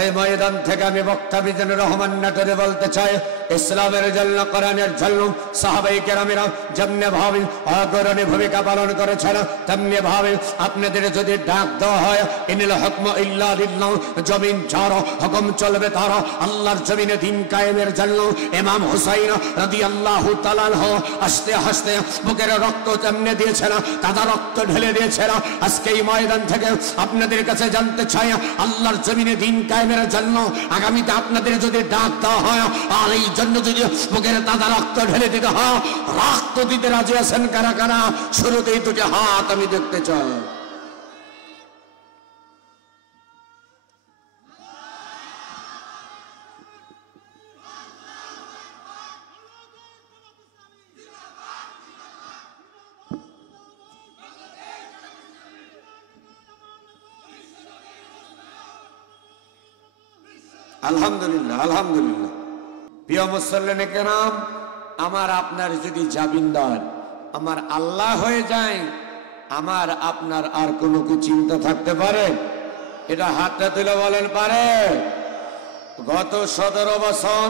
এই ময়দান থেকে আমি বক্তা মিজানুর রহমান নাটোরে বলতে চাই, ইসলামের জন্য, কোরআনের জন্য সাহাবায়ে কেরামেরা যেমনি ভাবে অগ্রণী ভূমিকা পালন করেছেন, তেমনি ভাবে আপনাদের যদি ডাক দেওয়া হয়, ইনিল হুকমু ইল্লা লিল্লাহ, জমিন যার হুকুম চলবে তার, আল্লাহর জমিনে দিন কায়েমের জন্য ইমাম হুসাইন রাদিয়াল্লাহু তাআলা আস্তে আস্তে বুকের রক্ত তেমনি দিয়েছেন, তাদের রক্ত ঢেলে দিয়েছেন। আজকে এই ময়দান থেকে আপনাদের কাছে জানতে চাই, আল্লাহর জমিনে দিন কায়েমের জন্য আগামীতে আপনাদের যদি ডাক দেওয়া হয়, আর এই জন্য যদি বুকের তাজা রক্ত ঢেলে দিতে হয়, রক্ত দিতে রাজি আছেন কারা কারা? শুরুতেই দুটি হাত আমি দেখতে চাই। আলহামদুলিল্লাহ, আলহামদুলিল্লাহ। প্রিয় মুসল্লিনে কেরাম, আমার আপনার যদি জামিনদার আমার আল্লাহ হয়ে যায়, আমার আপনার আর কোনো কি চিন্তা থাকতে পারে? এটা হাতটা তুলে বলেন, পারে? গত 17 বছর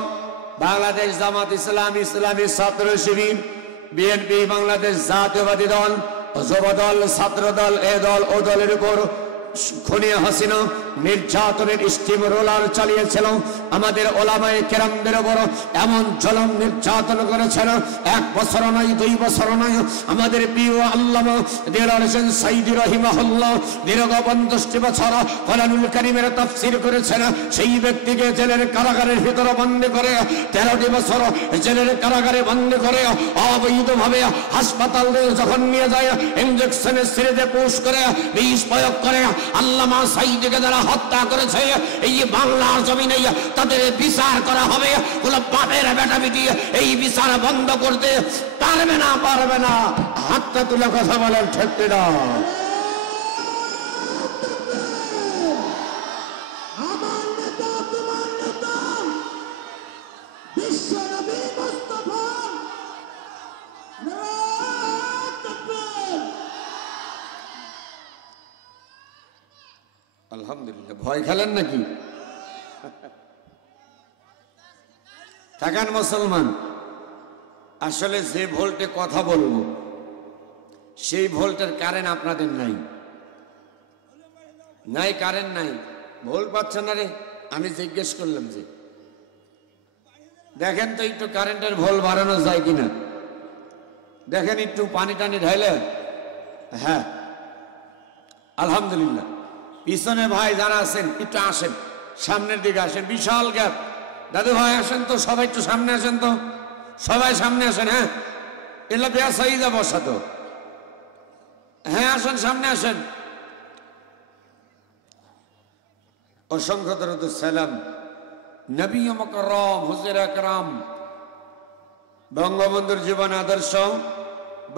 বাংলাদেশ জামাত ইসলাম, ইসলামী ছাত্র শিবির, বিএনপি, বাংলাদেশ জাতীয়বাদী দল, যুব দল, ছাত্র দল, এ দল ও দলের উপর খুনিয়া হাসিনা নির্যাতনের স্টিম রোলার চালিয়েছিল। আমাদের ওলামায়ে কেরামদের উপর এমন জুলুম নির্যাতন করেছিল, 1 বছর নয়, 2 বছর নয়। আমাদের প্রিয় আল্লামা দেলোয়ার হোসেন সাইদী রাহিমাহুল্লাহ দীর্ঘ 50 বছর কোরআনুল কারীমের তাফসীর করেছেন। সেই ব্যক্তিকে জেলের কারাগারের ভিতরে বন্দী করে 13টি বছর জেলের কারাগারে বন্দী করে অবৈধভাবে হাসপাতালে যখন নিয়ে যায়, ইনজেকশনের সিরিজে পুশ করে, বিষ প্রয়োগ করে আল্লামা সাইদীকে যারা হত্যা করেছে, এই বাংলার জমিনে তাদের বিচার করা হবে। কোন বাপের বেটা বেটি এই বিচার বন্ধ করতে পারবে না, পারবে না। হাতটা তুলে কথা বলেন, ঠিক না? আলহামদুলিল্লাহ। ভয় খেলেন নাকি? থাকেন মুসলমান, আসলে যে ভোল্টে কথা বলবো সেই ভোল্টের কারেন্ট আপনাদের নাই, নাই কারেন্ট নাই। ভোল্ট পাচ্ছেন না রে? আমি জিজ্ঞেস করলাম যে দেখেন তো একটু কারেন্টের ভোল্ট বাড়ানো যায় কিনা, দেখেন একটু পানি টানি ঢাইলে। হ্যাঁ, আলহামদুলিল্লাহ। পিছনে ভাই যারা আছেন একটু আসেন, সামনের দিকে আসেন, বিশাল গ্যাপ। দাদু ভাই আসেন তো, সবাই একটু সামনে আসেন তো, সবাই সামনে আসেন। হ্যাঁ, এলা বেয়া সাইজা বসা তো। হ্যাঁ, আসেন, সামনে আসেন। অসংখ্য দরুদ সালাম নবী মুকাররম হুজুর আকরাম বঙ্গবন্ধুর জীবন আদর্শ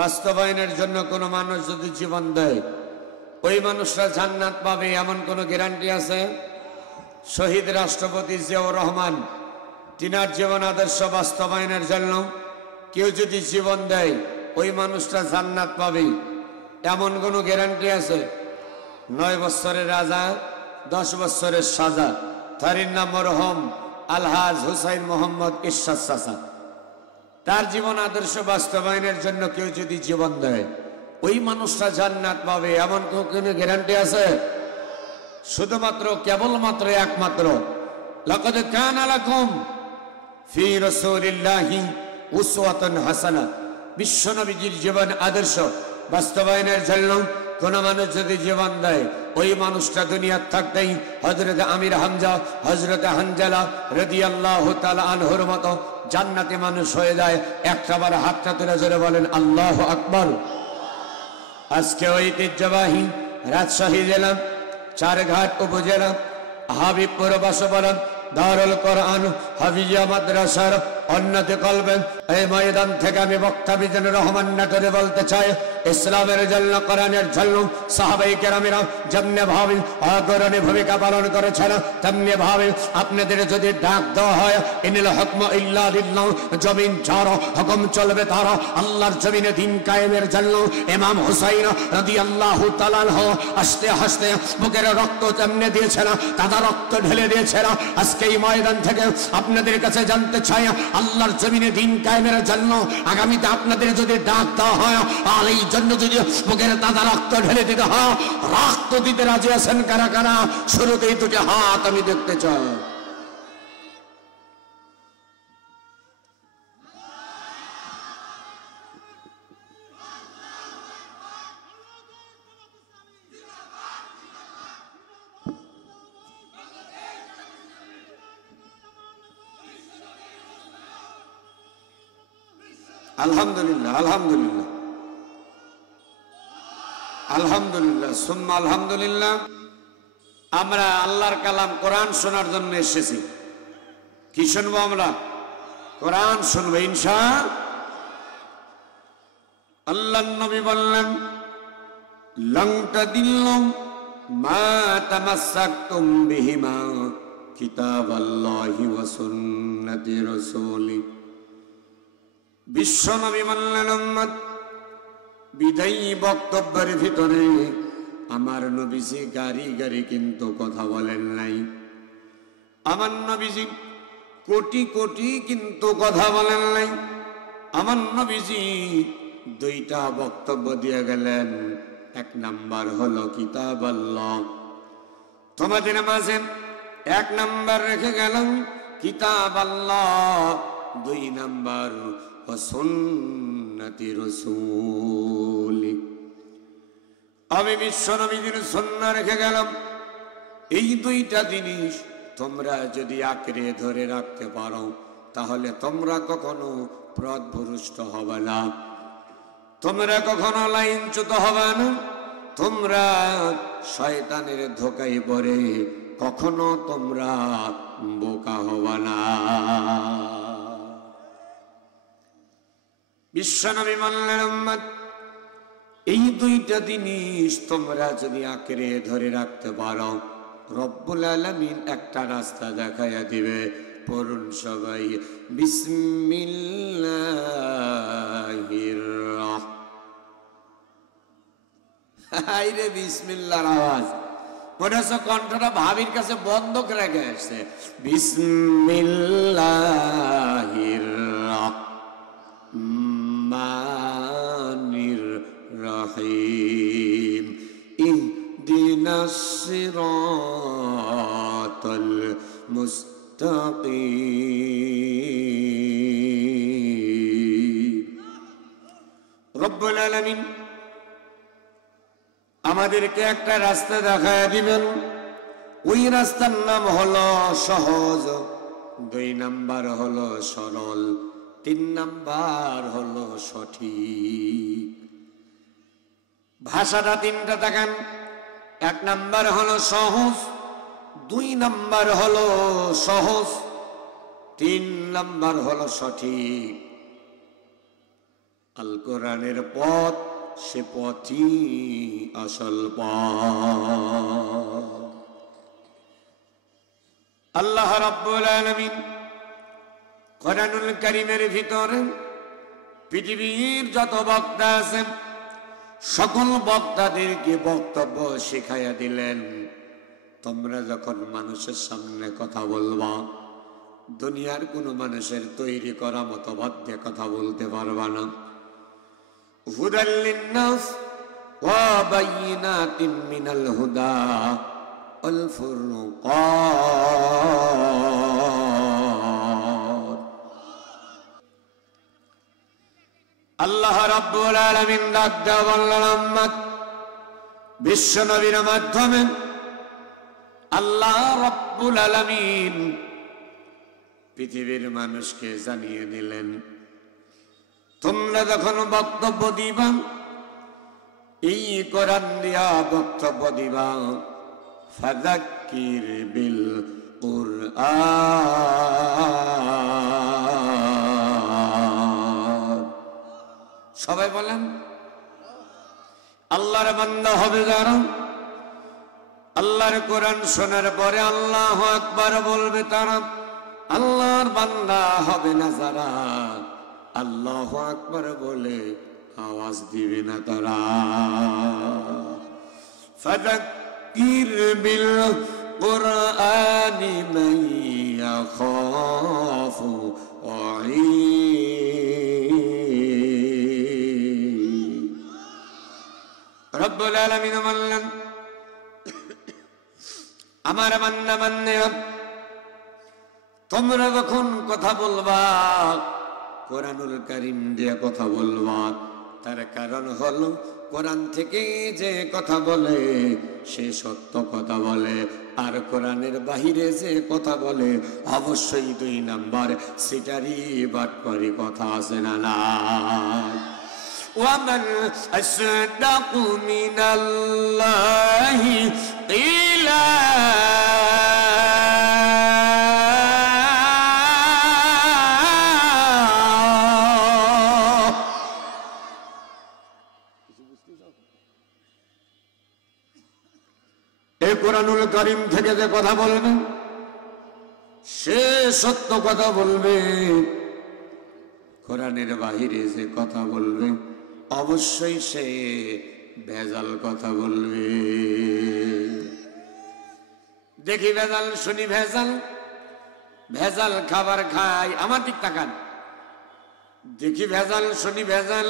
বাস্তবায়নের জন্য কোনো মানুষ যদি জীবন দেয়, ওই মানুষরা জান্নাত পাবে এমন কোন গ্যারান্টি আছে? শহীদ রাষ্ট্রপতি জিয়াউর রহমান, তিনার জীবন আদর্শ বাস্তবায়নের জন্য কেউ যদি জীবন দেয়, ওই মানুষটা জান্নাত পাবে এমন কোন গ্যারান্টি আছে? 9 বছরের রাজা, 10 বছরের সাজা। তার নাম মরহুম আলহাজ হুসাইন মোহাম্মদ ইরশাদ চাচা। তার জীবন আদর্শ বাস্তবায়নের জন্য কেউ যদি জীবন দেয়, ওই মানুষটা জান্নাত পাবে এমন কোনো গ্যারান্টি আছে? শুধুমাত্র, কেবলমাত্র, একমাত্র লাকাদ কানা লাকুম ফি রাসূলিল্লাহি উসওয়াতুন হাসানাহ, বিশ্বনবীর জীবন আদর্শ বাস্তবায়নের জন্য কোন মানুষ যদি জীবন দেয়, ওই মানুষটা দুনিয়ার থাকতেই হযরত আমির হামজা, হযরত হানজালা রাদিয়াল্লাহু তাআলা আনহুর মতো জান্নাতি মানুষ হয়ে যায়। একবার হাতটা তুলে জোরে বলেন আল্লাহু আকবার। আজকে ঐতিহ্যবাহী রাজশাহী জেলা চারঘাট উপজেলা হাবিবপুর বাসবরণ দারুল কোরআন হাফিজিয়া মাদ্রাসার উন্নতি কলবেন এই ময়দান থেকে আমি বক্তা মিজানুর রহমান নাটোরে বলতে চাই, ইসলামের জন্য, কোরআনের জন্য সাহাবায়ে কেরামেরা যেমনি ভাবে অগ্রণী ভূমিকা পালন করেছেন, তেমনি ভাবে আপনাদের যদি ডাক দেওয়া হয়, ইনিল হুকমু ইল্লা লিল্লাহ, জমিন যার হুকুম চলবে তার, আল্লাহর জমিনে দিন কায়েমের জন্য ইমাম হুসাইন রাদিয়াল্লাহু তাআলা আস্তে আস্তে বুকের রক্ত তেমনি দিয়েছেন, তাদের রক্ত ঢেলে দিয়েছেন। আজকে এই ময়দান থেকে আপনাদের কাছে জানতে চাই, আল্লাহর জমিনে দিন কায়েমের জন্য আগামীতে আপনাদের যদি ডাক দেওয়া হয়, আর এই জন্য যদি বুকের তাজা রক্ত ঢেলে দিতে হয়, রক্ত দিতে রাজি আছেন কারা কারা? শুরুতেই দুটি হাত আমি দেখতে চাই। আলহামদুলিল্লাহ, আলহামদুলিল্লাহ, আলহামদুলিল্লাহ, সুম্মা আলহামদুলিল্লাহ। আমরা আল্লাহর কালাম কোরআন শোনার জন্য এসেছি। কি শুনবো আমরা? কোরআন শুনবো ইনশাআল্লাহ। আল্লাহর নবী বললেন, লং তাদিল্লু মা তামাসসাকতুম বিহিমা কিতাবাল্লাহি ওয়া সুন্নতি রাসূলি। বিশ্ব নবী বললেন, উম্মত বিদায়ী বক্তব্যের ভিতরে আমার নবীজি গাড়ি গাড়ি কিন্তু কথা বলেন নাই। আমার নবীজি কোটি কোটি কিন্তু কথা বলেন নাই। আমার নবীজি দুইটা বক্তব্য দিয়ে গেলেন। এক নাম্বার হলো কিতাব আল্লাহ, তোমাদের মাঝে এক নাম্বার রেখে গেলাম কিতাব আল্লাহ, দুই নাম্বার সুন্নতি রাসূলি। আমি বিশ্ব নবীর সুন্নাহ রেখে গেলাম। এই দুইটা জিনিস তোমরা যদি আঁকড়ে ধরে রাখতে পারো, তাহলে তোমরা কখনো পথভ্রষ্ট হবে না, তোমরা কখনো লাইনচ্যুত হবে না, তোমরা শয়তানের ধোঁকায় পড়ে কখনো তোমরা বোকা হবে না। বিশ্বনবী বললেন, উম্মত এই দুইটা জিনিস তোমরা যদি আঁকড়ে ধরে রাখতে পারো, রব্বুল আলামিন একটা রাস্তা দেখাইয়া দিবে। পড়ুন সবাই, বিসমিল্লাহির রাহমানির বিসমিল্লাহর আওয়াজ মনে হচ্ছে কণ্ঠটা ভাবির কাছে বন্ধ রেখে আসছে। বিসমিল্লাহির রাহমানির রহিম, ইহদিনাস সিরাতাল মুস্তাকিম। রব্বুল আলামিন আমাদেরকে একটা রাস্তা দেখায় দিবেন। ওই রাস্তার নাম হলো সহজ, দুই নাম্বার হলো সরল, তিন নাম্বার হলো সঠিক। ভাষাটা তিনটা দেখেন, এক নাম্বার হলো সহজ, দুই নাম্বার হলো সহজ, তিন নাম্বার হলো সঠিক। আল কোরআনের পথ, সে পথই আসল পথ। আল্লাহ রাব্বুল আলামিন কোরআনুল কারীমের ভিতরে পৃথিবীর যত বক্তা আছেন সকল বক্তাদেরকে বক্তব্য শিখাইয়া দিলেন। তোমরা যখন মানুষের সামনে কথা বলবা, দুনিয়ার কোনো মানুষের তৈরি করা মতবাদ দিয়ে কথা বলতে পারবা না। হুদাল লিন্নাস ওয়া বাইয়িনাতিন মিনাল হুদা ওয়াল ফুরকান। আল্লাহ রাব্বুল আলামিন ডাক দেয়া বললেন, উম্মত বিশ্ব নবীর মাধ্যমে আল্লাহ রাব্বুল আলামিন পৃথিবীর মানুষকে জানিয়ে দিলেন, তোমরা যখন বক্তব্য দিবা, এই কোরআন দিয়া বক্তব্য দিবা, ফাযাক্কির বিল কুরআন। বান্দা হবে যারা আল্লাহর কোরআন শোনার পরে আল্লাহু আকবার বলবে তারা আল্লাহর বান্দা হবে না যারা আল্লাহু আকবার বলে আওয়াজ দিবে না তারা। ফাযাক্কির বিল কুরআনি মান ইয়াখাফু ওয়াঈদ। রব্বুল আলামিন বললেন আমার বান্দা বান্দারা তোমরা যখন কথা বলবা কোরআনুল কারীম দিয়ে কথা বলবা, তার কারণ হলো কোরআন থেকে যে কথা বলে সে সত্য কথা বলে, আর কোরআনের বাহিরে যে কথা বলে অবশ্যই 2 নাম্বার সিটারি বাটপারি কথা আছে না না। ومن أصدق من الله قيلا এই কোরআনুল কারীম থেকে যে কথা বলবে সে সত্য কথা বলবে, কোরআনের বাহিরে যে কথা বলবে অবশ্যই সে ভেজাল কথা বলবে। দেখি ভেজাল, শুনি ভেজাল, ভেজাল খাবার খাই, আমার দিক তাকান, দেখি ভেজাল, শুনি ভেজাল,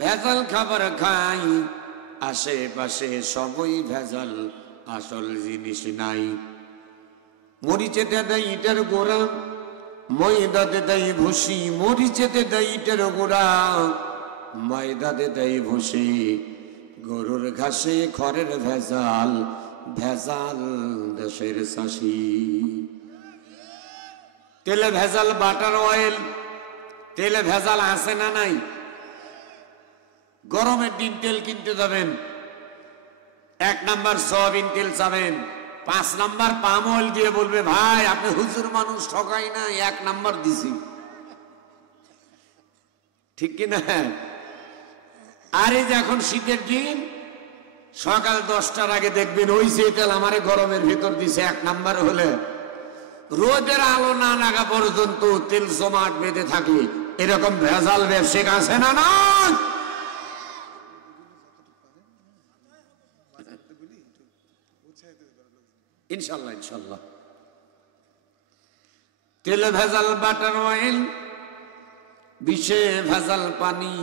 ভেজাল খাবার খাই, আশেপাশে সবই ভেজাল, আসল জিনিস নাই। মরিচেতে দেয় ইটের গোড়া, ময়দাতে দেয় ভুসি, মরিচেতে দেয় ইটের গোড়া, ময়দাতে দেয় ভুসি, গরুর ঘাসে খড়ের ভেজাল, ভেজাল দেশের চাষি। তেলে ভেজাল, বাটার অয়েল, তেলে ভেজাল আছে না নাই? গরমের দিন তেল কিনতে যাবেন, 1 নাম্বার সয়াবিন তেল চাবেন, 5 নাম্বার পাম অয়েল দিয়ে বলবে ভাই আপনি হুজুর মানুষ, ঠকাই না, 1 নাম্বার দিছি, ঠিক কিনা? আর এই যে এখন শীতের দিন সকাল 10টার আগে দেখবেন ওই যে তেল আমারে গরমের ভিতর দিছে 1 নাম্বার হলে রোদের আলো না লাগা পর্যন্ত তেল জমাট বেঁধে থাকে। এরকম ভেজাল ব্যবসায়িক আছে না না? ইনশাল্লাহ ইনশাল্লাহ। তেলে ভেজাল, বাটার অয়েল, বিষে ভেজাল পানি,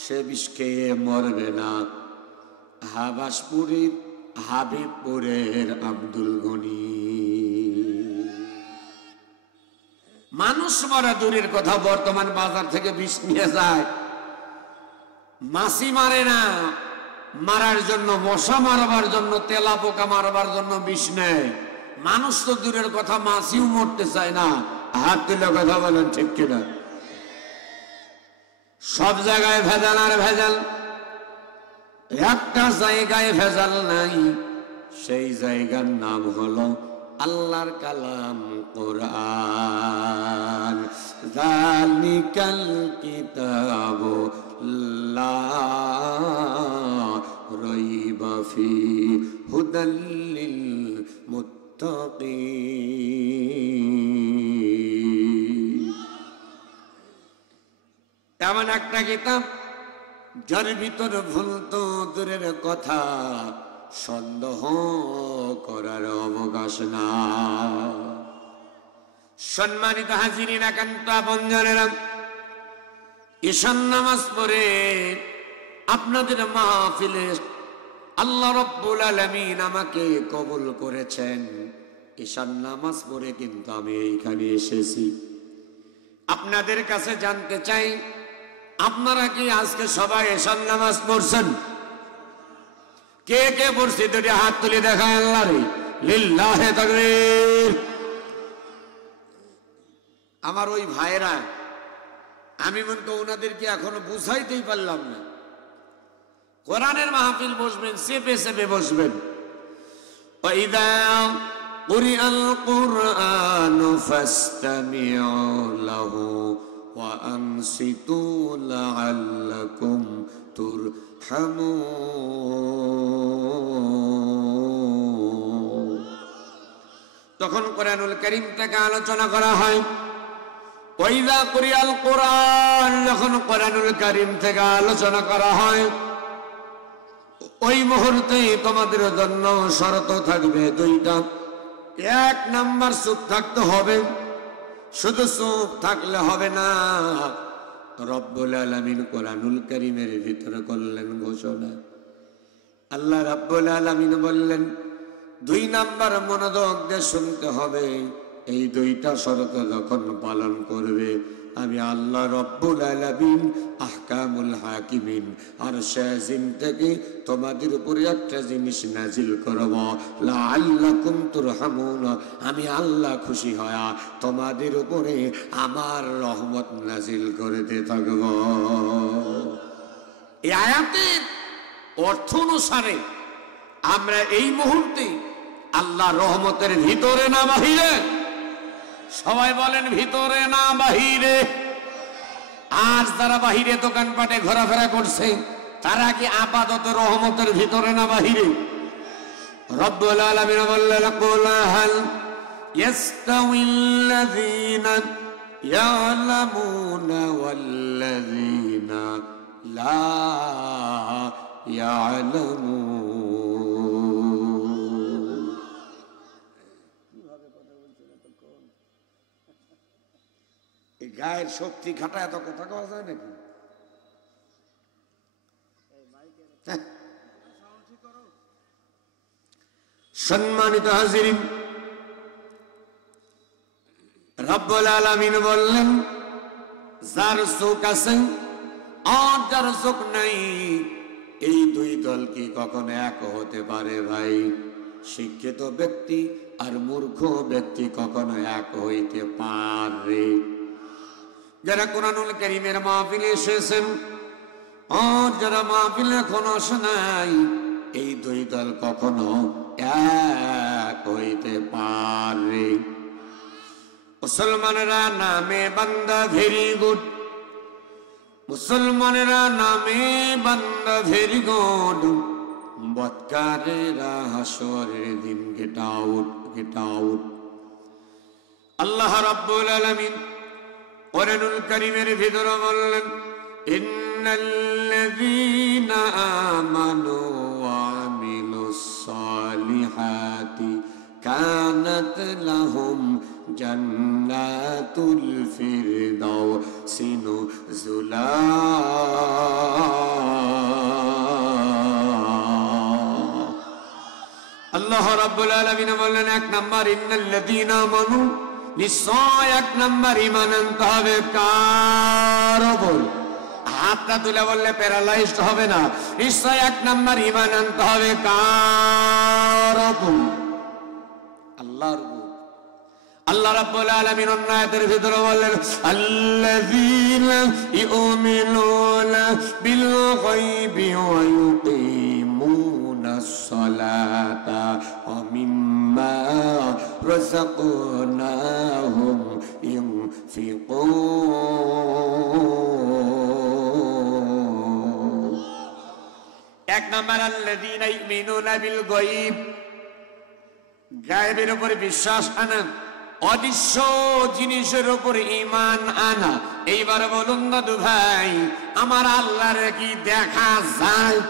সে বিষ খেয়ে মরবে না। হাবাসপুরীর হাবিবপুরের আব্দুল গনি, মানুষ মরা দূরের কথা, বর্তমান বাজার থেকে বিষ নিয়ে যায়, মাছি মারে না, মারার জন্য, মশা মারবার জন্য, তেলা পোকা মারবার জন্য বিষ নেয়। মানুষ তো দূরের কথা, মাছিও মরতে চায় না। হাত তুলে কথা বলেন ঠিক কিনা? সব জায়গায় ভেজাল আর ভেজাল, একটা জায়গায় ভেজাল নাই, সেই জায়গার নাম হলো আল্লাহর কালাম কোরআন। যালিকাল কিতাবু লা রাইবা ফীহি হুদাল লিল মুত্তাকিন। এমন একটা কিতাব যার ভিতর ভুল তো দূরের কথা, সন্দেহ করার অবকাশ না। সম্মানিত হাজিরিন, একান্ত আপনজনেরা, ঈশান নামাজ পড়ে আপনাদের মাহফিলে আল্লাহ রাব্বুল আলামিন আমাকে কবুল করেছেন। ঈশান নামাজ পড়ে কিন্তু আমি এইখানে এসেছি। আপনাদের কাছে জানতে চাই, আপনারা কি আজকে সবাই ঈশান নামাজ পড়ছেন? কে কে পড়ছে দুটি হাত তুলে দেখায় আল্লাহ রে, লিল্লাহে তাকবীর। আমার ওই ভাইরা, আমি মনে করি ওনাদেরকে এখনো বুঝাইতেই পারলাম না। কোরআনের মাহফিল বসবেন, চেপে চেপে বসবেন। ওয়াইদা কুরিআল কুরআনু ফাসতামিউ লাহু ওয়া আনসিতু লাআল্লাকুম তুরহামুন। তখন কোরআনুল কারীম থেকে আলোচনা করা হয়, ওয়াইযা কুরিয়াল কোরআন, যখন কোরআনুল কারীম থেকে আলোচনা করা হয়, ওই মুহূর্তে তোমাদের জন্য শর্ত থাকবে দুইটা। এক নাম্বার, চুপ থাকতে হবে। শুধু চুপ থাকলে হবে না, রব্বুল আলামিন কোরআনুল কারীমের ভিতরে করলেন ঘোষণা। আল্লাহ রব্বুল আলামিন বললেন, দুই নাম্বার মনোযোগ দিয়ে শুনতে হবে। এই দুইটা শর্ত যখন পালন করবে, আমি আল্লাহ রব্বুল আলামিন আহকামুল হাকিমিন আরশে আজিম থেকে তোমাদের উপরে একটা জিনিস নাজিল করব, লাআল্লাকুম তুরহামুন। আমি আল্লাহ খুশি হয়া তোমাদের উপরে আমার রহমত নাজিল করতে থাকব। এই আয়াতের অর্থ অনুসারে আমরা এই মুহূর্তে আল্লাহ রহমতের ভিতরে না বাহিরে? সবাই বলেন, ভিতরে না বাহিরে? আর যারা বাহিরে দোকানপাটে ঘোরাফেরা করছে, তারা কি আপাতত রহমতের ভিতরে না বাহিরে? রব্বুল আলামিন বললেন, কুল হাল ইয়াস্তাউিল্লাযীনা ইয়ালামুনা ওয়াল্লাযীনা লা ইয়ালামুন। এই গায়ের শক্তি খাটা এত কথা কওয়া যায় নাকি? সম্মানিত হাজিরিন, রব্বুল আলামিন বললেন, যার চোখ আছে আর যার চোখ নাই, এই দুই দল কি কখনো এক হতে পারে ভাই? শিক্ষিত ব্যক্তি আর মূর্খ ব্যক্তি কখনো এক হইতে পারে? যারা কোরআনুল কারীমের মাহফিলে এসেছেন আর যারা মাহফিলে এখনো আসে নাই, এই দুই দল কখনো এক হইতে পারে? মুসলমানেরা নামে বান্দা ভেরি গুড, মুসলমানেরা নামে বান্দা ভেরি গুড, বদকারেরা হাসরের দিন গেট আউট, গেট আউট। আল্লাহ রাব্বুল আলামিন কোরআনুল কারীমের ভিতরে বললেন, ইন্নাল্লাযীনা আমানু ওয়া আমিলুস সালিহাতি কানাত লাহুম জান্নাতুল ফিরদাউসি নুজুলা। আল্লাহ রাব্বুল আলামিন বললেন, এক নাম্বার ইন্নাল্লাযীনা আমানু, নিশ্চয় এক নাম্বার ঈমান আনতে হবে। কার উপর? হাতটা তুলে বললে প্যারালাইজড হবে না। নিশ্চয় এক নাম্বার ঈমান আনতে হবে। কার উপর? আল্লাহর উপর। আল্লাহ রাব্বুল আলামিন অন্য আয়াতের ভিতরে বললেন, আল্লাযীনা ইউমিনুনা বিল গায়বি ওয়া ইউকিমুনাস সালাতা ওয়া মিম্মা রাযাকনাহুম ইউনফিকুন। এক নাম্বার আল্লাযীনা ইউমিনুনা বিল গায়ব, গায়েবের উপরে বিশ্বাস আনা, অদৃশ্য জিনিসের উপর ঈমান আনা। এইবার বলুন দাদু ভাই, আমার আল্লাহর কি দেখা যায়?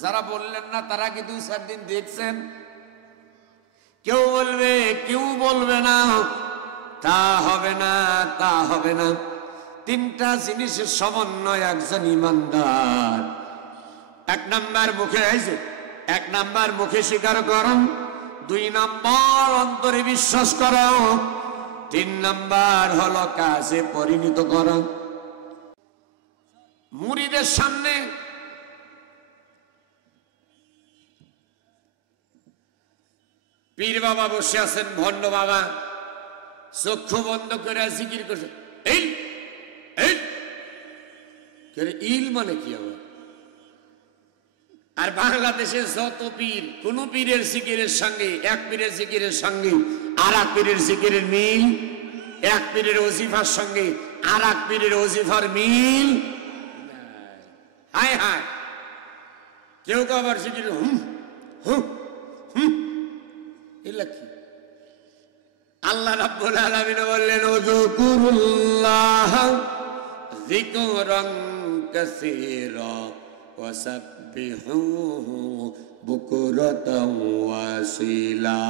যারা বললেন না তারা কি 2-4 দিন দেখছেন? কেউ বলবে, কেউ বলবে না। তা হবে না, তা হবে না। তিনটা জিনিসের সমন্বয় একজন ঈমানদার। এক নাম্বার মুখে আইছে, এক নাম্বার মুখে স্বীকার করো, 2 নাম্বার অন্তরে বিশ্বাস করো, 3 নাম্বার হলো কাজে পরিণত করো। মুরিদের সামনে পীর বাবা বসে আছেন, ভণ্ড বাবা চক্ষু বন্ধ করে জিকির করছে, এই এই ইল মানে কি আবার? আর বাংলাদেশে যত পীর, কোন পীরের জিকিরের সঙ্গে, এক পীরের জিকিরের সঙ্গে আর এক পীরের জিকিরের মিল, এক পীরের ওজিফার সঙ্গে আর এক পীরের ওজিফার মিল। হায় হায়, কেউ কেউ আবার জিকির হুম হুম হুম, এগুলা কি? আল্লাহ রাব্বুল আলামিন বললেন উযকুরুল্লাহ যিকরান কাসীরা ওয়াসাব্বিহুহু বুকরাতাও ওয়াসিলা।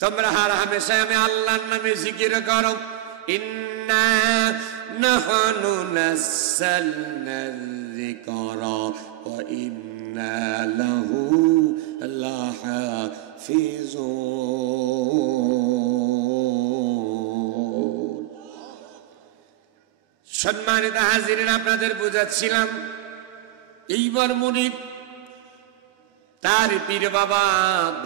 তোমরা হর হামেশা আমি আল্লাহর নামে জিকির করো। ইন্না নাহনু নাযালনা যিকরা ওয়া ইন্না লাহু লাহাফিজুন। সম্মানিত হাজিরিন, আপনাদের বুঝাচ্ছিলাম এইবার মুনিব তার পীর বাবা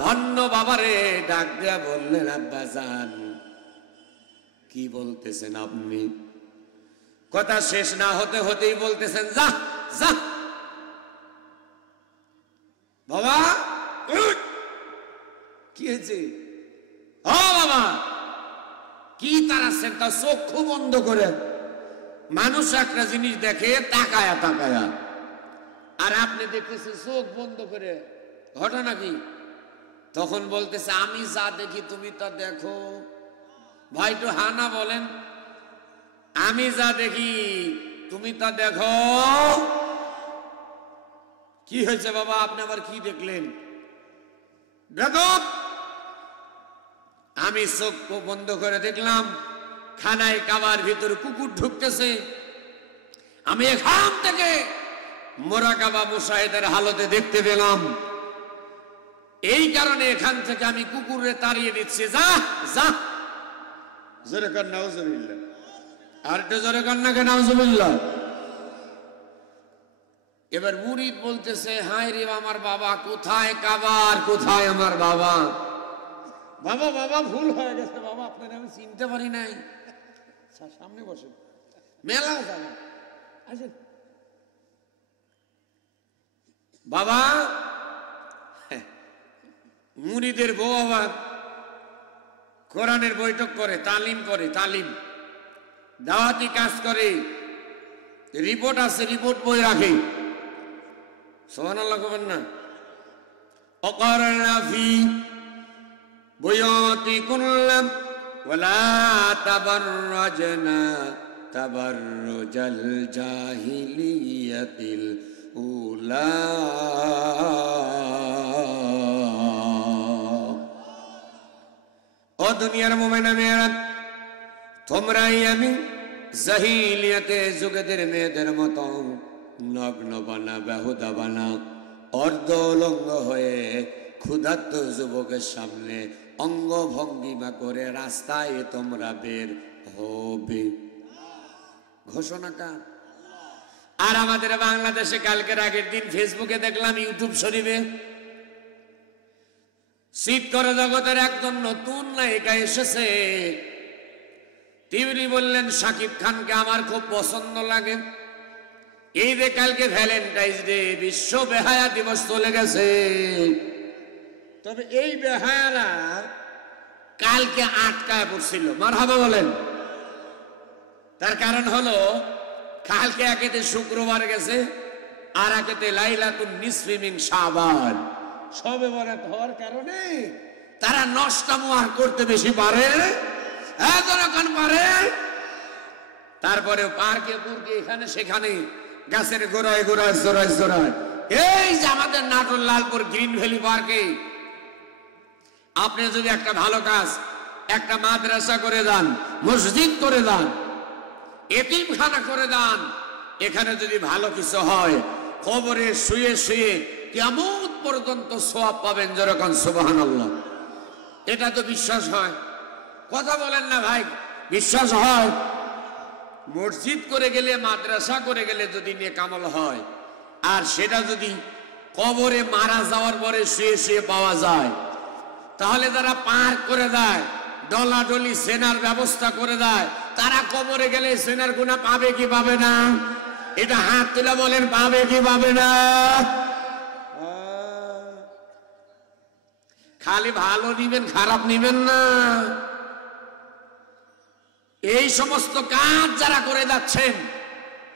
ভন্ন বাবারে ডাক দেয়া বললেন, আব্বাজান কি বলতেছেন আপনি? কথা শেষ না হতে হতেই বলতেছেন, যা যা বাবা। কি হয়েছে? ও বাবা কি তারাচ্ছেন? তা চক্ষু বন্ধ করে। মানুষ একটা জিনিস দেখে তাকায়া তাকায়া, আর আপনি দেখতেছেন চোখ বন্ধ করে। ঘটনা কি? তখন বলতেছে, আমি যা দেখি তুমি তা দেখো। ভাই তো হানা বলেন, আমি যা দেখি তুমি তা দেখো। কি হয়েছে বাবা, আপনি আবার কি দেখলেন? বেদব, আমি চোখ বন্ধ করে দেখলাম খানায় কাবার ভিতর কুকুর ঢুকতেছে। আমি এখান থেকে মোরাকাবা মুশাহিদের হালতে দেখতে পেলাম। এই কারণে এখান থেকে আমি কুকুরে তাড়িয়ে দিচ্ছি। যা যা। জোরে কর নাউজুবিল্লাহ। আর একটু জোরে কর না কেন নাউজুবিল্লাহ। এবার মুরিদ বলতেছে, হায় রে আমার বাবা, কোথায় কাবার, কোথায় আমার বাবা? বাবা বাবা ভুল হয়ে গেছে বাবা, আপনার আমি চিনতে পারি নাই। সামনে বসে মেলা যাবে, আসেন বাবা। মুরিদের বউ আবার কোরআনের বৈঠক করে, তালিম করে, তালিম দাওয়াতি কাজ করে, রিপোর্ট আছে, রিপোর্ট বই রাখে। সুবহানাল্লাহ কবেন না? অকারনা ফি বুয়ুতিকুল্লাম ওয়ালা তাবাররাজনা তাবাররুজাল জাহিলিয়াতিল উলা। ও দুনিয়ার মুমিনা মেয়েরা, তোমরাই আমি জাহিলিয়াতে যুগেদের মেয়েদের মতো নগ্ন বানা, বেহুদা বানা, অর্ধ উলঙ্গ হয়ে ক্ষুধার্ত যুবকের সামনে অঙ্গ ভঙ্গিমা করে রাস্তায় তোমরা বের হবে। ঘোষণাটা। আর আমাদের বাংলাদেশে কালকের আগের দিন ফেসবুকে দেখলাম, ইউটিউব শরীফে শীতকর জগতের একজন নতুন নায়িকা এসেছে। তিনি বললেন, শাকিব খানকে আমার খুব পছন্দ লাগে। এই যে কালকে ভ্যালেন্টাইন্স ডে, বিশ্ব বেহায়া দিবস চলে গেছে। তবে এই বেহায়ারা কালকে আটকায় পড়ছিল। মারহাবা বলেন। তার কারণ হলো, কালকে একেতে শুক্রবার গেছে, আর একেতে লাইলাতুন নিসফি মিন শাবান, সবে বরাত হওয়ার কারণে তারা নষ্টামো আর করতে বেশি পারে, এতক্ষণ পারে। তারপরে পার্কে পুরকে এখানে সেখানে গাছের গোড়ায় গোড়ায় জোড়ায় জোড়ায়। এই যে আমাদের নাটোর লালপুর গ্রিন ভ্যালি পার্কে আপনি যদি একটা ভালো কাজ, একটা মাদ্রাসা করে দেন, মসজিদ করে দেন, এতিমখানা করে দেন, এখানে যদি ভালো কিছু হয়, কবরে শুয়ে শুয়ে কিয়ামত পর্যন্ত সওয়াব পাবেন। যেরকম সুবহানাল্লাহ। এটা তো বিশ্বাস হয়। কথা বলেন না ভাই, বিশ্বাস হয়। মসজিদ করে গেলে, মাদ্রাসা করে গেলে যদি নেক আমল হয়, আর সেটা যদি কবরে মারা যাওয়ার পরে শুয়ে শুয়ে পাওয়া যায়, তাহলে যারা পার্ক করে দেয়, ডলাডলি সেনার ব্যবস্থা করে দেয়, তারা কবরে গেলে সেনার গুনাহ পাবে কি পাবে না? এটা হাত তুলে বলেন, পাবে কি পাবে না? খালি ভালো নিবেন, খারাপ নিবেন না। এই সমস্ত কাজ যারা করে যাচ্ছেন,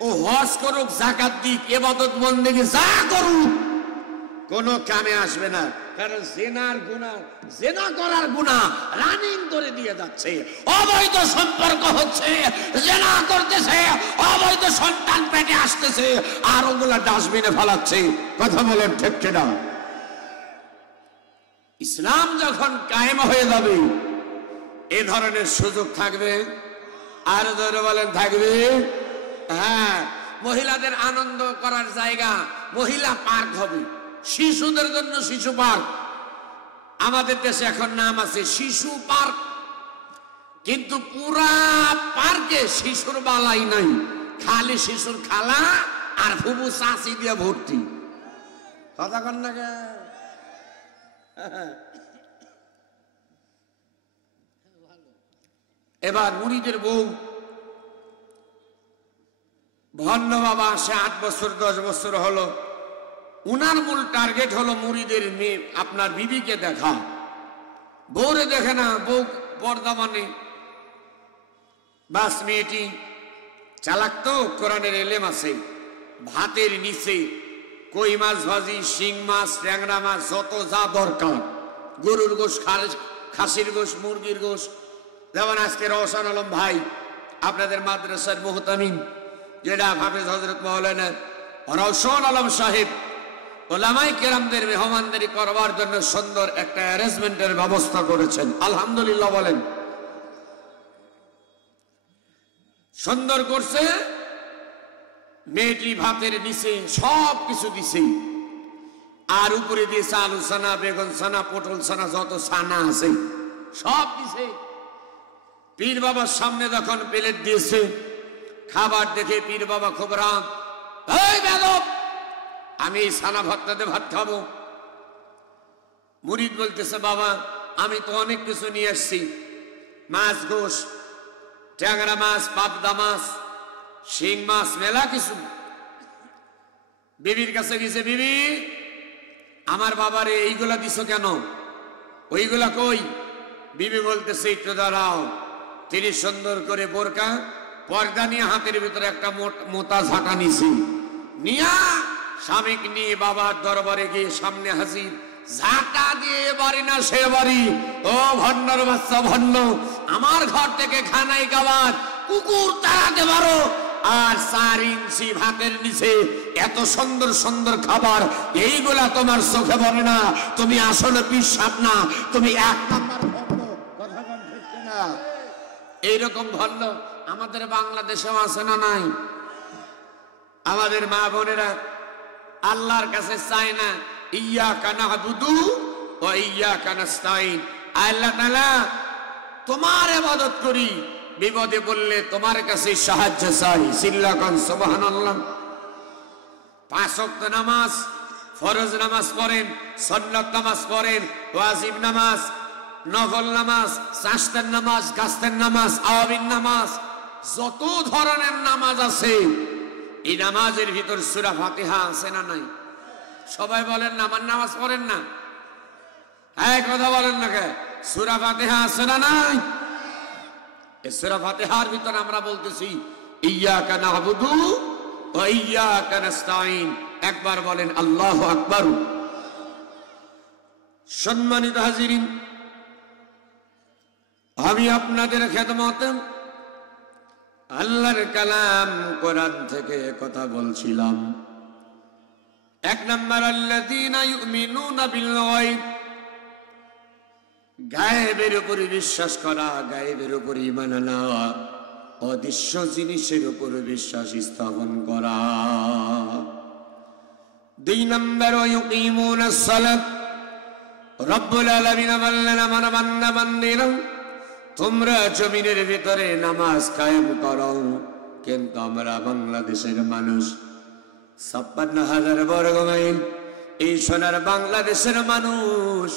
ও হজ করুক, যাকাত দিক, ইবাদত বন্দেগী যা করুক, কোনো কামে আসবে না। কারণ জেনার গুনাহ, জেনা করার গুনাহ রানিং করে দিয়ে যাচ্ছে, অবৈধ সম্পর্ক হচ্ছে, জেনা করতেছে, অবৈধ সন্তান পেটে আসতেছে, আর ওগুলা ডাস্টবিনে ফেলাচ্ছে। কথা বলেন ঠিক কিনা? ইসলাম যখন কায়েম হয়ে যাবে এ ধরনের সুযোগ থাকবে। আর ধরে বলেন থাকবে। হ্যাঁ, মহিলাদের আনন্দ করার জায়গা মহিলা পার্ক হবে, শিশুদের জন্য শিশু পার্ক। আমাদের দেশে এখন নাম আছে শিশু পার্ক, কিন্তু পুরা পার্কে শিশুর বালাই নাই, খালি শিশুর খালা আর ফুবু চাচি দিয়ে ভর্তি। কথা কন না কে? এবার মুরিদের বউ ভন্ন বাবা আসে, 8 বছর 10 বছর হলো। উনার মূল টার্গেট হলো মুরিদের মেয়ে আপনার বিবিকে দেখা। বউরে দেখে না, বউ পর্দা মানে বাস। মেয়েটি চালাক তো, কোরআনের এলেম আছে। ভাতের নিচে কই মাছ ভাজি, শিং মাছ, ট্যাংরা মাছ, যত যা দরকার, গরুর গোশ, খাসির গোশ, মুরগির গোশ। যেমন আজকে রওশন আলম ভাই আপনাদের মাদ্রাসার মুহতামিম, যেটা হাফেজ হযরত মাওলানা রওশন আলম সাহেব ওলামায়ে কেরামদের মেহমানদারি করবার জন্য সুন্দর একটা অ্যারেঞ্জমেন্টের ব্যবস্থা করেছেন। আলহামদুলিল্লাহ বলেন। সুন্দর করছে। মেয়েটি ভাতের নিচে সব কিছু দিছে, আর উপরে দিয়েছে আলু সানা, বেগুন সানা, পটল সানা, যত সানা আছে সব দিছে। পীর বাবার সামনে যখন প্লেট দিয়েছে, খাবার দেখে পীর বাবা খুব রাগ, এই বেদব, আমি এই সানা ভর্তাতে ভাত খাবো? মুরিদ বলতেছে, বাবা আমি তো অনেক কিছু নিয়ে আসছি, মাছ, গোশ, ট্যাংরা মাছ, পাবদা মাছ, শিং মাছ, মেলা কিছু। বিবির কাছে গেছে, বিবি আমার বাবারে এইগুলা দিছো কেন? ওইগুলা কই? বিবি বলতেছে, একটু দাঁড়াও। তিনি সুন্দর করে বোরকা পর্দা নিয়ে হাতের ভিতরে একটা মোটা ঝাঁটা নিছি, নিয়া স্বামীকে নিয়ে বাবার দরবারে গিয়ে সামনে হাজির। ঝাঁটা দিয়ে বাড়ি না সে বাড়ি। ও ভন্ডর বাচ্চা ভন্ড, আমার ঘর থেকে খানাই খাবার কুকুর তাড়াতে পারো, আর 4 ইঞ্চি ভাতের নিচে এত সুন্দর সুন্দর খাবার, এইগুলা তোমার চোখে পড়ে না? তুমি আসলে পিসাব না, তুমি 1 নাম্বার ভণ্ড। কথা বল ঠিক না? এইরকম ভণ্ড আমাদের বাংলাদেশেও আছে না নাই? আমাদের মা বোনেরা আল্লাহর কাছে চায় না ইয়্যাকা না'বুদু ওয়া ইয়্যাকা নাস্তাঈন, আল্লাহ তাআলা তোমার ইবাদত করি, বিপদে পড়লে তোমার কাছে সাহায্য চাই। চিল্লাকান সুবহানাল্লাহ। 5 ওয়াক্ত নামাজ, ফরজ নামাজ পড়েন, সুন্নাত নামাজ পড়েন, ওয়াজিব নামাজ, নফল নামাজ, চাষতের নামাজ, গাছতের নামাজ, আওয়াবিন নামাজ, যত ধরনের নামাজ আছে, এই নামাজের ভিতর সূরা ফাতিহা আছে না নাই? সবাই বলেন না, আমার নামাজ পড়েন না? এই কথা বলেন না কে? সূরা ফাতিহা আছে না নাই? এই সূরা ফাতিহার ভিতর আমরা বলতেছি ইয়্যাকা না'বুদু ওয়া ইয়্যাকা নাস্তাঈন। একবার বলেন আল্লাহু আকবার। সম্মানিত হাজিরিন, আমি আপনাদের খেদমতে আল্লাহর কালাম কোরআন থেকে কথা বলছিলাম। 1 নাম্বার আল্লাযীনা ইউমিনুনা বিল গায়ব, গায়েবের উপরে বিশ্বাস করা, গায়েবের উপরে ঈমান আনা, অদৃশ্য জিনিসের উপরে বিশ্বাস স্থাপন করা। 2 নাম্বার ইউকিমুনাস সালাত, রব্বুল আলামিন বললেন আমার বান্দা বান্দীরা তোমরা জমিনের ভিতরে নামাজ কায়েম করো। কিন্তু আমরা বাংলাদেশের মানুষ 56,000 বর্গ মাইল, এই সোনার বাংলাদেশের মানুষ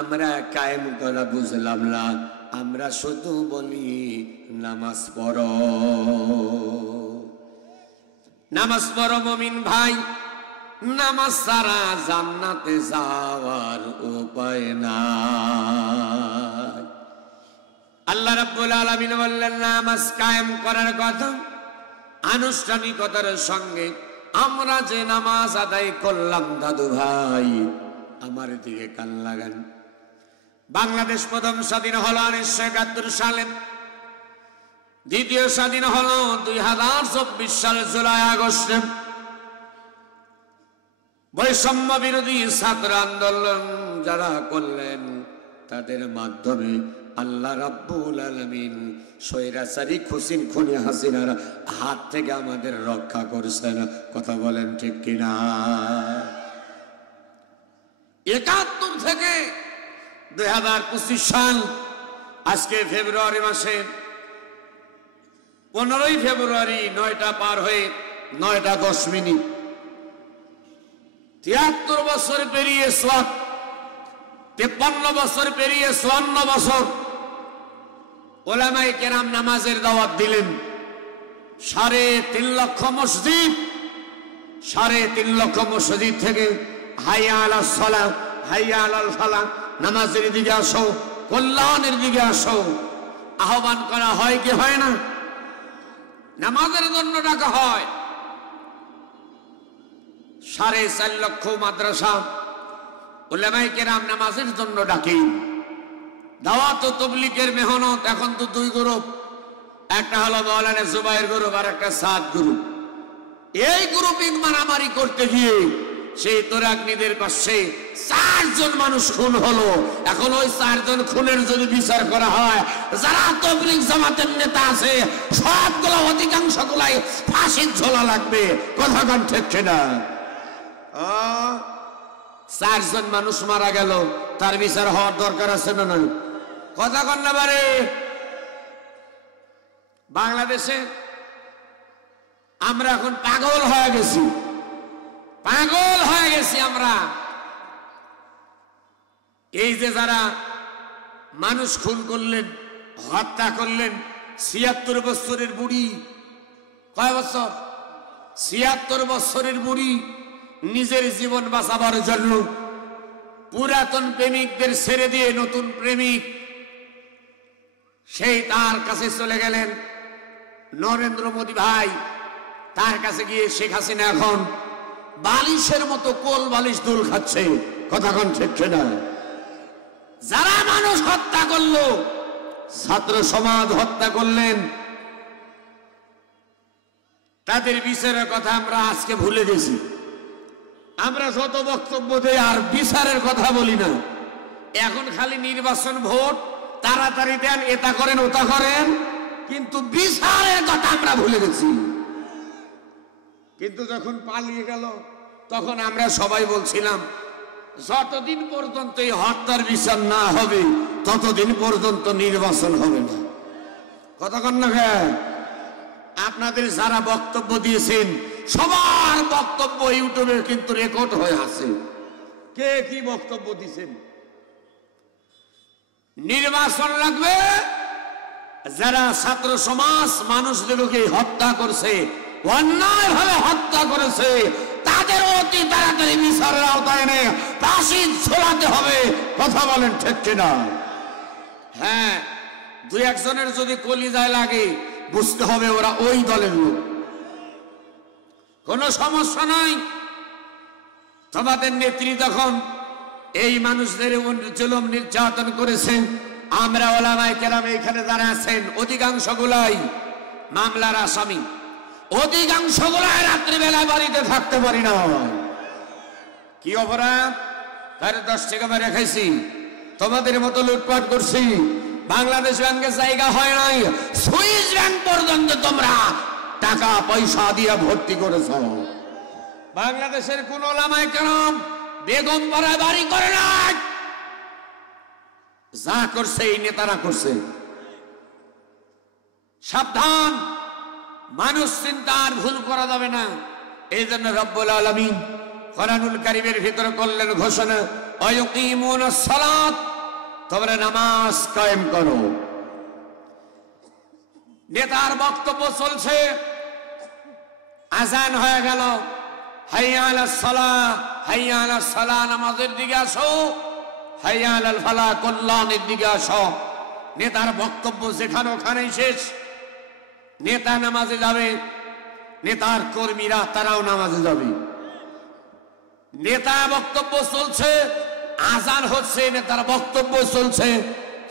আমরা কায়েম করা বুঝলাম না, আমরা শুধু বলি নামাজ পড়ো, নামাজ পড়ো মুমিন ভাই। নামাজ ছাড়া জান্নাতে যাওয়ার উপায় নাই। আল্লাহ রাব্বুল আলামিন বললেন নামাজ কায়েম করার কথা, আনুষ্ঠানিকতার সঙ্গে আমরা যে নামাজ আদায় করলাম, দাদু ভাই আমার দিকে কান লাগান। বাংলাদেশ প্রথম স্বাধীন হলো 1971 সালে, দ্বিতীয় স্বাধীন হলো 2024 সালে জুলাই আগস্টে। বৈষম্য বিরোধী ছাত্র আন্দোলন যারা করলেন, তাদের মাধ্যমে আল্লাহ রাব্বুল আলামিন স্বৈরাচারী খুনি হাসিনার হাত থেকে আমাদের রক্ষা করছেন। কথা বলেন ঠিক কিনা? 71 থেকে 2025 সাল, আজকে ফেব্রুয়ারি মাসে 15ই ফেব্রুয়ারি, 9টা পার হয়ে 9টা 10 মিনিট, 73 বছর পেরিয়ে 53 বছর পেরিয়ে 54 বছর ওলামায়ে কেরাম নামাজের দাওয়াত দিলেন। 3.5 লক্ষ মসজিদ, 3.5 লক্ষ মসজিদ থেকে হাইয়া আলাস সালাহ, হাইয়া আলাল ফালাহ, নামাজের দিকে আসো, কল্যাণের দিকে আসো আহ্বান করা হয় কি হয় না? নামাজের জন্য ডাকা হয়। 4.5 লক্ষ মাদ্রাসা উলামায়ে কেরাম নামাজের জন্য ডাকে। দাওয়াত ও তাবলীগের মেহনত এখন তো 2 গ্রুপ, একটা হলো মাওলানা জুবায়ের গ্রুপ আর একটা সাদ গ্রুপ। এই গ্রুপিং মারামারি করতে গিয়ে সেই তোরাগনিদের পাশে 4 জন মানুষ খুন হলো। এখন ওই 4 জন খুনের যদি বিচার করা হয়, যারা তাবলীগ জামাতের নেতা আছে সবগুলো অধিকাংশগুলাই ফাঁসির ঝোলা লাগবে। কথা কোন ঠিক কিনা? 4 জন মানুষ মারা গেল, তার বিচার হওয়ার দরকার আছে না নাই? কথা কন না বারে। বাংলাদেশে আমরা এখন পাগল হয়ে গেছি, পাগল হয়ে গেছি আমরা। এই যে যারা মানুষ খুন করলেন, হত্যা করলেন, 76 বছরের বুড়ি, কয় বছর? 76 বছরের বুড়ি নিজের জীবন বাঁচাবার জন্য পুরাতন প্রেমিকদের ছেড়ে দিয়ে নতুন প্রেমিক সেই তার কাছে চলে গেলেন। নরেন্দ্র মোদী ভাই তার কাছে গিয়ে শেখ হাসিনা এখন বালিশের মতো কোল বালিশ দোল খাচ্ছে। কথা কোন ঠিক না? যারা মানুষ হত্যা করলো, ছাত্র সমাজ হত্যা করলেন, তাদের বিচারের কথা আমরা আজকে ভুলে গেছি। আমরা যত বক্তব্য দেই আর বিচারের কথা বলি না। এখন খালি নির্বাচন, ভোট, তাড়াতাড়ি দেন, এটা করেন ওটা করেন, কিন্তু বিচারের কথা আমরা ভুলে গেছি। কিন্তু যখন পালিয়ে গেল তখন আমরা সবাই বলছিলাম যতদিন পর্যন্ত এই হত্যার বিচার না হবে ততদিন পর্যন্ত নির্বাচন হবে না। কথা কন না? আপনাদের যারা বক্তব্য দিয়েছেন সবার বক্তব্য ইউটিউবে কিন্তু রেকর্ড হয়ে আছে। কে কি বক্তব্য দিয়েছেন? নির্বাচন লাগবে। যারা ছাত্র সমাজ মানুষদেরকে হত্যা করছে, অন্যায়ভাবে হত্যা করেছে, তাদের অতি তাড়াতাড়ি বিচারের আওতায় এনে ফাঁসি ঝোলাতে হবে। কথা বলেন ঠিক কিনা? হ্যাঁ, 2-1 জনের যদি কলিজায় লাগে বুঝতে হবে ওরা ওই দলের লোক। কোনো সমস্যা নাই। তোমাদের নেত্রী তখন এই মানুষদের জুলুম নির্যাতন করেছেন। আমরা ওলামায়ে কেরাম এখানে যারা আছেন অধিকাংশগুলাই মামলার আসামি, অধিকাংশগুলাই রাত্রিবেলা বাড়িতে থাকতে পারি না। কি অপরাধ? তার 10 টাকা মেরে খাইছি, তোমাদের মতো লুটপাট করছি, বাংলাদেশ ব্যাংকে জায়গা হয় নাই, সুইস ব্যাংক পর্যন্ত তোমরা টাকা পয়সা দিয়ে ভর্তি করেছ। বাংলাদেশের কোন ওলামায়ে কেরাম বেগম পাড়ায় বাড়ি করে নাই। যা করছে এই নেতারা করছে। সাবধান, মানুষ চিন্তার ভুল করা যাবে না। এই জন্য রব্বুল আলামিন কোরআনুল কারীমের ভিতরে করলেন ঘোষণা, ওয়ায়ুকিমুনাস সালাত, তোমরা নামাজ কায়েম করো। নেতার বক্তব্য চলছে, আজান হয়ে গেল, হাইয়া আলাস সালাহ, হাইয়া আলাস সালাহ, নামাজের দিকে আসো, হাইয়া আলাল ফালাহ, কল্যাণের দিকে আসো। নেতার বক্তব্য যেখানে ওখানেই শেষ। নেতা নামাজে যাবে, নেতার কর্মীরা তারাও নামাজে যাবে। নেতা বক্তব্য চলছে, আজান হচ্ছে, নেতার বক্তব্য চলছে,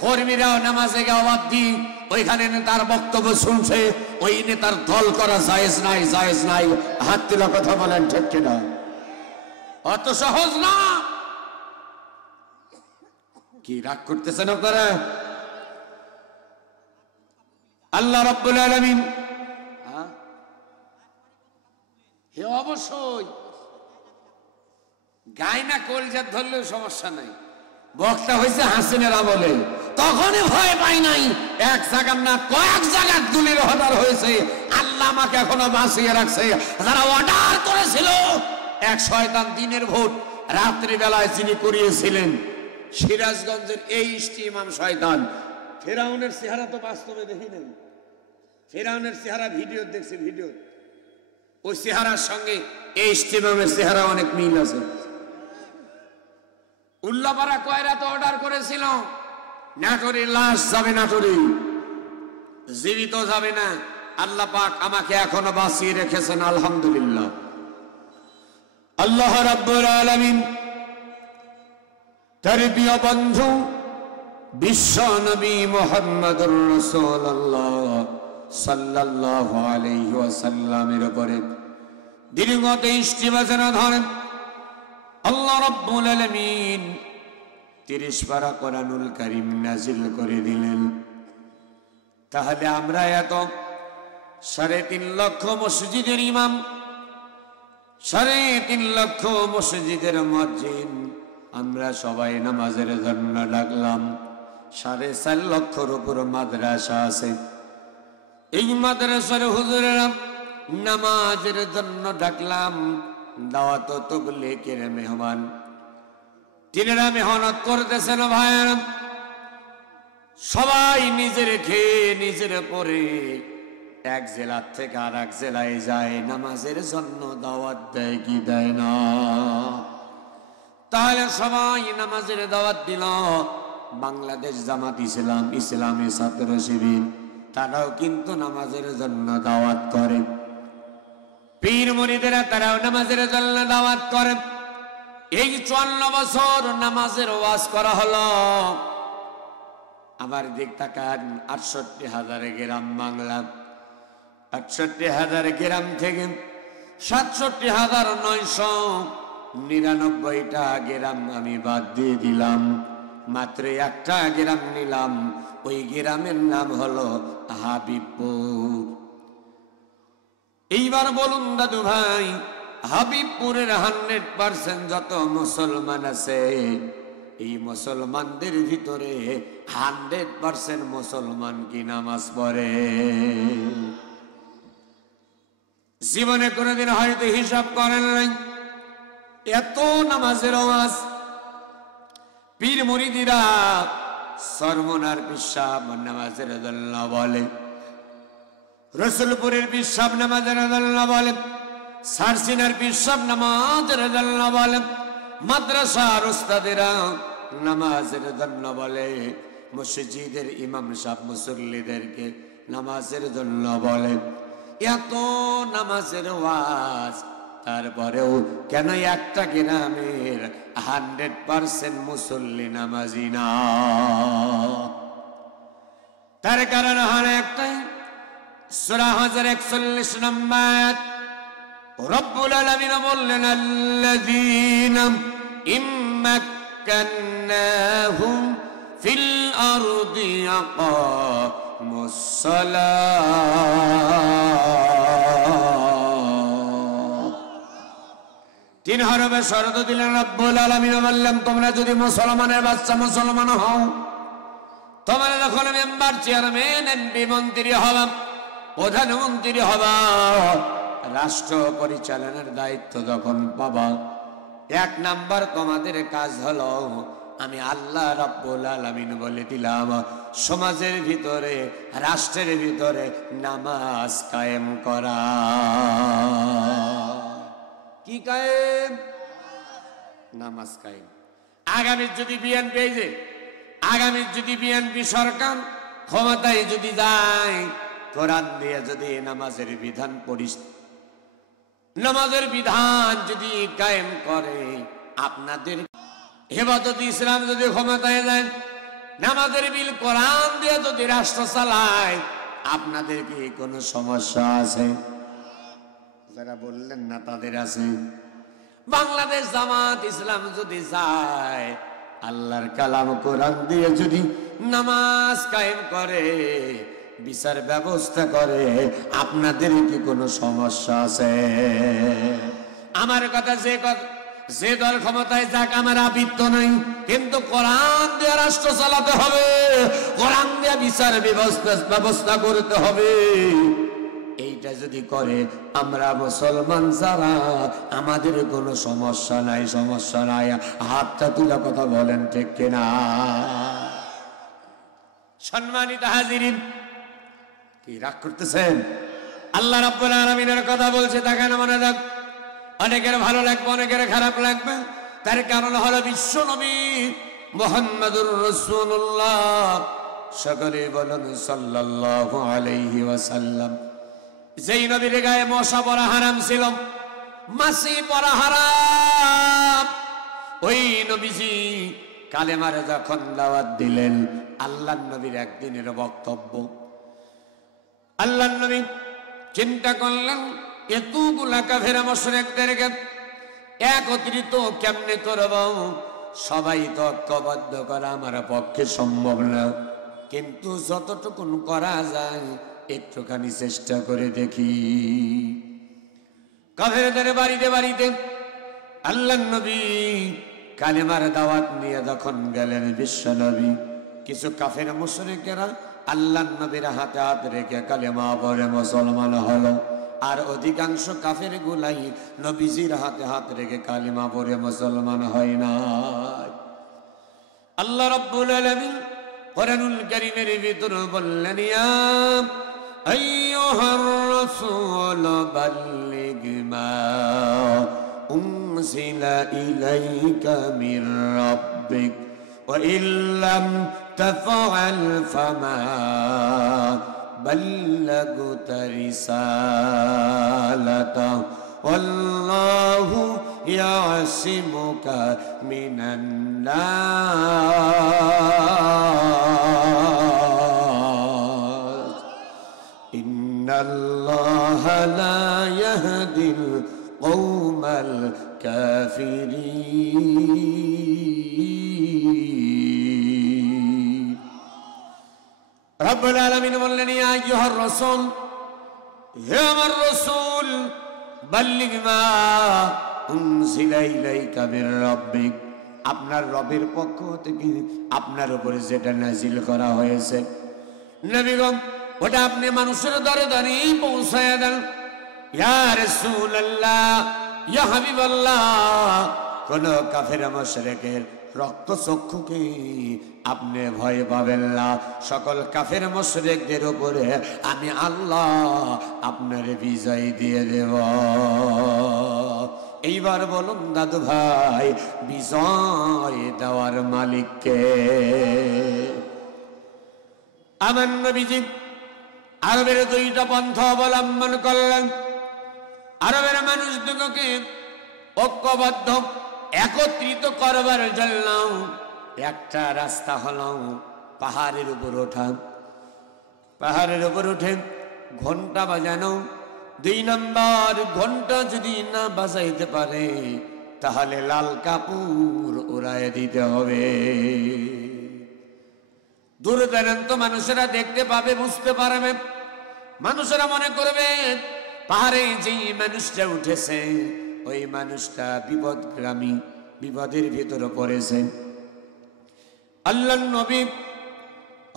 কর্মীরাও নামাজে যাওয়ার দিন ওইখানে নেতার বক্তব্য শুনছে। ওই নেতার দল করা জায়েজ নাই, জায়েজ নাই। হাত তুলে কথা বলেন ঠিক কিনা? অত সহজ না। কি রাগ করতেছেন আপনারা? আল্লাহ রাব্বুল আলামিন হে অবশ্যই গায়না কলজাত ধরলেও সমস্যা নাই। বক্তা হয়েছে হাসিনের আমলে, তখনই ভয় পাই নাই। এক জায়গার না কয়েক জায়গার গুলির অর্ডার হয়েছে। আল্লাহ আমাকে এখনো বাঁচিয়ে রাখছে। যারা অর্ডার করেছিল, এক শয়তান দিনের ভোট রাত্রি বেলায় যিনি করিয়েছিলেন সিরাজগঞ্জের এই ইমাম শয়তান। ফেরাউনের চেহারা তো বাস্তবে দেখি নাই, ফেরাউনের চেহারা ভিডিও দেখছি, ভিডিও ওই চেহারার সঙ্গে এই ইমামের চেহারা অনেক মিল আছে। উল্লাপাড়া কয়রা তো অর্ডার করেছিল নাটোরে লাশ যাবে, নাটোরে জীবিত যাবে না। আল্লাহ পাক আমাকে এখনো বাঁচিয়ে রেখেছেন, আলহামদুলিল্লাহ। আল্লাহ রাব্বুল আলামিন তার প্রিয় বন্ধু বিশ্ব নবী মুহাম্মদুর রাসূলুল্লাহ সাল্লাল্লাহু আলাইহি ওয়াসাল্লামের উপরে দীর্ঘ 23টি বছর ধরে আল্লাহ রাব্বুল আলামিন 30 পারা কোরআনুল কারীম নাযিল করে দিলেন। তাহলে আমরা এত 3.5 লক্ষ মসজিদের ইমাম, 3.5 লক্ষ মসজিদের মুয়াজ্জিন, আমরা সবাই নামাজের জন্য ডাকলাম। 4.5 লক্ষর উপর মাদ্রাসা আছে। এই মাদ্রাসার হুজুরেরা নামাজের জন্য ডাকলাম। দাওয়াত তাবলীগের মেহমান, তিনারা মেহনত করতেছেন। ভাইয়েরা সবাই নিজের খেয়ে নিজের পরে এক জেলা থেকে আর এক জেলায় যায়, নামাজের জন্য দাওয়াত দেয় কি দেয় না? তাহলে সবাই নামাজের দাওয়াত দিল। বাংলাদেশ জামাত ইসলাম, ইসলামী ছাত্র শিবির, তারাও কিন্তু নামাজের জন্য দাওয়াত করে। পীর মুরিদেরা তারাও নামাজের জন্য দাওয়াত করে। এই 54 বছর নামাজের ওয়াজ করা হলো। আমার দিক তাকান, 68,000 গ্রাম বাংলা, 68,000 গ্রাম থেকে 67,999টা গ্রাম আমি বাদ দিয়ে দিলাম। মাত্র একটা গ্রাম নিলাম। ওই গ্রামের নাম হলো হাবিবপুর। এইবার বলুন দাদু ভাই, হাবিবপুরের 100% যত মুসলমান আছে, এই মুসলমানদের ভিতরে 100% মুসলমান কি নামাজ পড়ে? জীবনে কোনোদিন হয়তো হিসাব করেন নাই। এত নামাজের আওয়াজ, পীর মুরিদিরা সরমনার পিসাব নামাজের জন্য বলে, রসুলপুরের পিসাব নামাজের জন্য বলে, সারসিনার পিসাব নামাজের জন্য বলে, মাদ্রাসার উস্তাদেরা নামাজের জন্য বলে, মসজিদের ইমাম সাহেব মুসল্লিদেরকে নামাজের জন্য বলে। এত নামাজের ওয়াজ, তারপরেও কেন একটা গ্রামের 100% মুসল্লি নামাজি না? তার কারণ হলো একটাই, সূরা হজর 41 নম্বর রব্বুল আলামিন বললেন, আল্লাযীনা ইম্মাক্কান্নাহুম ফিল আরদি আকামুস সালাহ। 3 হরফে শর্ত দিলেন রব্বুল আলামিন, বললেন তোমরা যদি মুসলমানের বাচ্চা মুসলমান হও, তোমরা যখন মেম্বার, চেয়ারম্যান, এমপি, মন্ত্রী হবা, প্রধানমন্ত্রী হবা, রাষ্ট্র পরিচালনার দায়িত্ব যখন পাবা, 1 নাম্বার তোমাদের কাজ হলো, আমি আল্লাহ রাব্বুল আলামিন বলে দিলাম, সমাজের ভিতরে, রাষ্ট্রের ভিতরে নামাজ কায়েম করা। কি কায়েম? নামাজ কায়েম। আগামী যদি বিএনপি সরকার ক্ষমতায় যদি যায়, কোরআন দিয়ে যদি নামাজের বিধান নামাজের বিধান যদি কায়েম করে, আপনাদের হেফাজত ইসলাম যদি ক্ষমতায় যায়, নামাজের বিল কোরআন দিয়ে যদি রাষ্ট্র চালায়, আপনাদের কি কোনো সমস্যা আছে? যারা বললেন না তাদের আছে। বাংলাদেশ জামাত ইসলাম যদি যায়, আল্লাহর কালাম কোরআন দিয়ে যদি নামাজ কায়েম করে, বিচার ব্যবস্থা করে, আপনাদের কি কোনো সমস্যা আছে? আমার কথা, যে দল ক্ষমতায় যাক আমার আপত্তি নাই, কিন্তু কোরআন দিয়ে রাষ্ট্র চালাতে হবে, কোরআন দিয়ে বিচার ব্যবস্থা করতে হবে। এইটা যদি করে, আমরা মুসলমান যারা, আমাদের কোনো সমস্যা নাই, সমস্যা নাই। হাতটা তুলে কথা বলেন, ঠিক কিনা? সম্মানিত হাজিরিন, কি রাগ করতেছেন? আল্লাহ রাব্বুল আলামিনের কথা বলছে, দেখেন মনে রাখ। অনেকের ভালো লাগবে, অনেকের খারাপ লাগবে। তার কারণ হলো বিশ্ব নবী মুহাম্মদুর রাসূলুল্লাহ, সকলে বলেন সাল্লাল্লাহু আলাইহি ওয়াসাল্লাম। যেই নবীর গায়ে মশা পড়া হারাম ছিল, মাছি পড়া হারাম, ওই নবীজি কালেমারে যখন দাওয়াত দিলেন, আল্লাহর নবীর একদিনের বক্তব্য, আল্লাহর নবী চিন্তা করলেন এতগুলা কাফের মুশরিকদেরকে একত্রিত কেমনে করব? সবাই তো ঐক্যবদ্ধ করা আমার পক্ষে সম্ভব না, কিন্তু যতটুকু করা যায় একটুখানি চেষ্টা করে দেখি। কাফেরদের বাড়িতে বাড়িতে আল্লাহর নবী কালেমার দাওয়াত নিয়ে যখন গেলেন, বিশ্ব নবী কিছু কাফের মুশরিকেরা আল্লাহর নবীর হাতে হাত রেখে কালেমা পড়ে মুসলমান হলো, আর অধিকাংশ কাফের গুলাই নবীজির হাতে হাত রেখে কালেমা পড়ে মুসলমান হয় না। আল্লাহ রাব্বুল আলামিন কোরআনুল কারীমের ভিতরে বললেন, ইয়া আইয়ুহার রাসূল বাল্লিগ মা উনজিলা ইলাইকা মির রাব্বিক ওয়া ইল্লাম তাফআল ফামা বাল্লাগতা রিসালাতা ওয়াল্লাহু ইয়াসিমুকা মিনান নাস ইন্নাল্লাহা লা ইয়াহদিল কওমাল কাফিরিন। রব্বুল আলামিন বললেন, ইয়া আইয়ুহার রাসূল, হে আমার রাসূল, বাল্লিগ মা উনজিলা ইলাইকা মির রাব্বিক, আপনার রবের পক্ষ থেকে আপনার উপরে যেটা নাজিল করা হয়েছে, নবীগণ ওটা আপনি মানুষের দরে দরে পৌঁছায়া দেন। ইয়া রাসূলুল্লাহ, ইয়া হাবিবাল্লাহ, কোন কাফের মুশরিকের রক্ত চক্ষুকে আপনি ভয় পাবেন না। সকল কাফের মুশরিকদের উপরে আমি আল্লাহ আপনার বিজয় দিয়ে দেব। এইবার বলুন দাদু ভাই, বিজয় দেওয়ার মালিককে? আমার নবীজি আরবের দুইটা পন্থা অবলম্বন করলেন। আরবের মানুষগুলোকে ঐক্যবদ্ধ একত্রিত করবার জন্য একটা রাস্তা হলো পাহাড়ের উপর ওঠা। পাহাড়ের উপর উঠে ঘন্টা বাজানো। 2 নম্বর, ঘন্টা যদি না বাজাইতে পারে তাহলে লাল কাপড় উড়ায় দিতে হবে। দূর দূরান্ত মানুষেরা দেখতে পাবে, বুঝতে পারবে। মানুষেরা মনে করবে পাহাড়ে যেই মানুষটা উঠেছে ওই মানুষটা বিপদগ্রামী, বিপদের ভিতরে পড়েছে। আল্লাহর নবী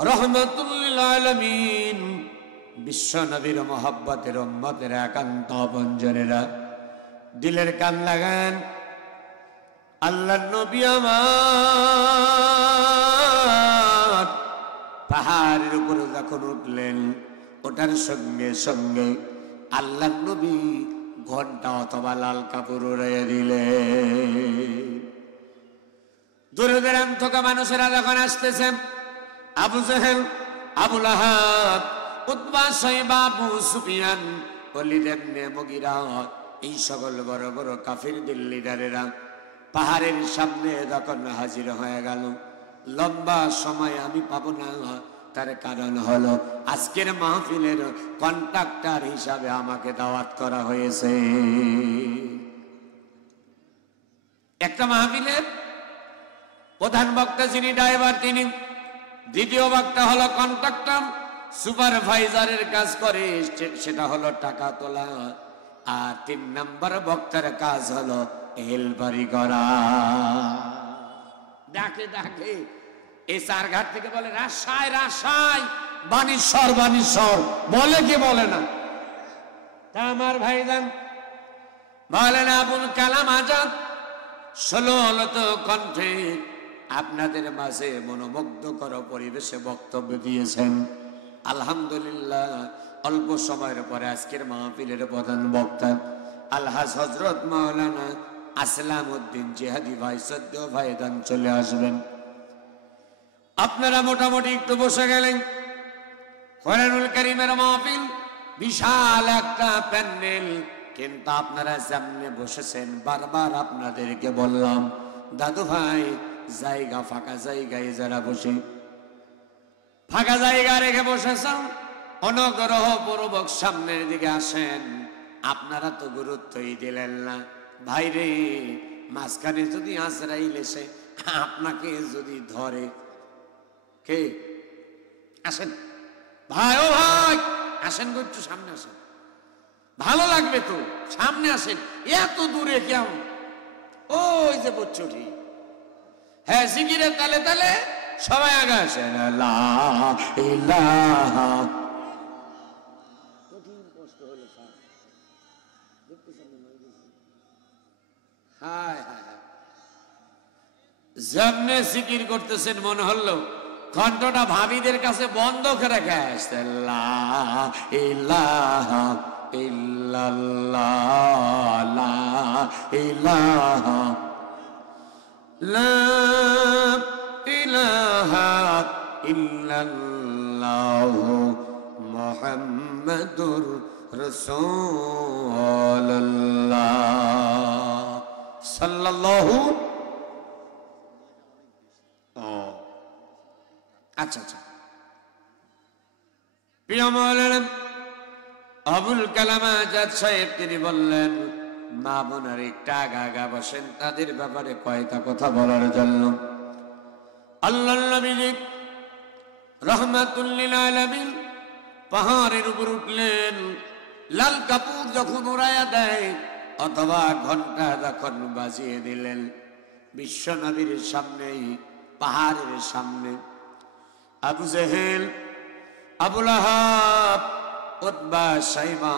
রাহমাতুল লিল আলামিন, বিশ্ব নবীর মহব্বতের উম্মতের একান্ত আপনজনেরা, দিলের কান লাগান। আল্লাহর নবী আমার পাহাড়ের উপরে যখন উঠলেন, ওটার সঙ্গে সঙ্গে আল্লাহর নবী ঘন্টা অথবা লাল কাপড় উড়াইয়া দিলে। দূরে দূরান্ত থেকে মানুষেরা যখন আসতেছেন, আবু জেহেল, আবু লাহাব, উতবা, শাইবা, আবু সুফিয়ান, ওয়ালিদ ইবনে মুগীরা, এই সকল বড় বড় কাফিরদের লিডারেরা পাহাড়ের সামনে যখন হাজির হয়ে গেল, লম্বা সময় আমি পাবো না, তার কারণ হলো আজকের মাহফিলের কন্ট্রাক্টর হিসাবে আমাকে দাওয়াত করা হয়েছে। একটা মাহফিলের প্রধান বক্তা যিনি ড্রাইভার তিনি, দ্বিতীয় বক্তা হলো কন্ট্রাক্টর, সুপারভাইজারের কাজ করে, সেটা হলো টাকা তোলা, আর 3 নম্বর বক্তার কাজ হলো হেলপারি করা। ডাকে ডাকে এই চারঘাট থেকে বলে রাজশাহী রাজশাহী, বানেশ্বর বানেশ্বর, বলে কি বলে না? তা আমার ভাইজান বলেন আবুল কালাম আজাদ 16 কণ্ঠে আপনাদের মাঝে মনোমুগ্ধকর পরিবেশে বক্তব্য দিয়েছেন। আলহামদুলিল্লাহ, অল্প সময়ের পরে আজকের মাহফিলের প্রধান বক্তা আলহাজ হযরত মাওলানা আসলাম উদ্দিন জিহাদি ভাই সদ্য ভাইদান চলে আসবেন। আপনারা মোটামুটি একটু বসে গেলেন। কোরআনুল কারীমের মাহফিল, বিশাল একটা প্যান্ডেল, কিন্তু আপনারা সামনে বসেছেন। বারবার আপনাদেরকে বললাম দাদু ভাই জায়গা, ফাঁকা জায়গায় যারা বসে, ফাঁকা জায়গা রেখে বসেছেন, অনুগ্রহ পূর্বক সামনের দিকে আসেন। আপনারা তো গুরুত্বই দিলেন না। ভাইরে, মাঝখানে যদি আজরাইল এসে আপনাকে যদি ধরে, কে? আসেন ভাই, ও ভাই আসেন গো, একটু সামনে আসেন, ভালো লাগবে তো, সামনে আসেন। এত দূরে কেমন? ওই যে বচ্চটি, হ্যাঁ, জিকিরের তালে তালে সবাই আগে আসেন। লা ইলাহা, কঠিন কষ্ট হলো স্যার, হায় হায় হায়, যেমনে জিকির করতেছেন মনে হলো কণ্ঠটা ভাবিদের কাছে বন্ধ করে রেখে আসতেন। লা ইলাহা ইল্লাল্লাহ, লা ইলাহা, লা ইলাহা ইল্লাল্লাহ মুহাম্মাদুর রাসূলুল্লাহ সাল্লাল্লাহু। আচ্ছা আচ্ছা, প্রিয় মাওলানা আবুল কালাম আজাদ সাহেব তিনি বললেন মা বোনের একটা আগা বসেন, তাদের ব্যাপারে কয়টা কথা বলার জন্য। আল্লাহর নবী রাহমাতুল লিল আলামিন পাহাড়ের উপর উঠলেন। লাল কাপড় যখন উড়াইয়া দেয় অথবা ঘন্টা যখন বাজিয়ে দিলেন, বিশ্ব নবীর সামনেই, পাহাড়ের সামনে আবু জেহেল, আবু লাহাব, উতবা, শাইবা,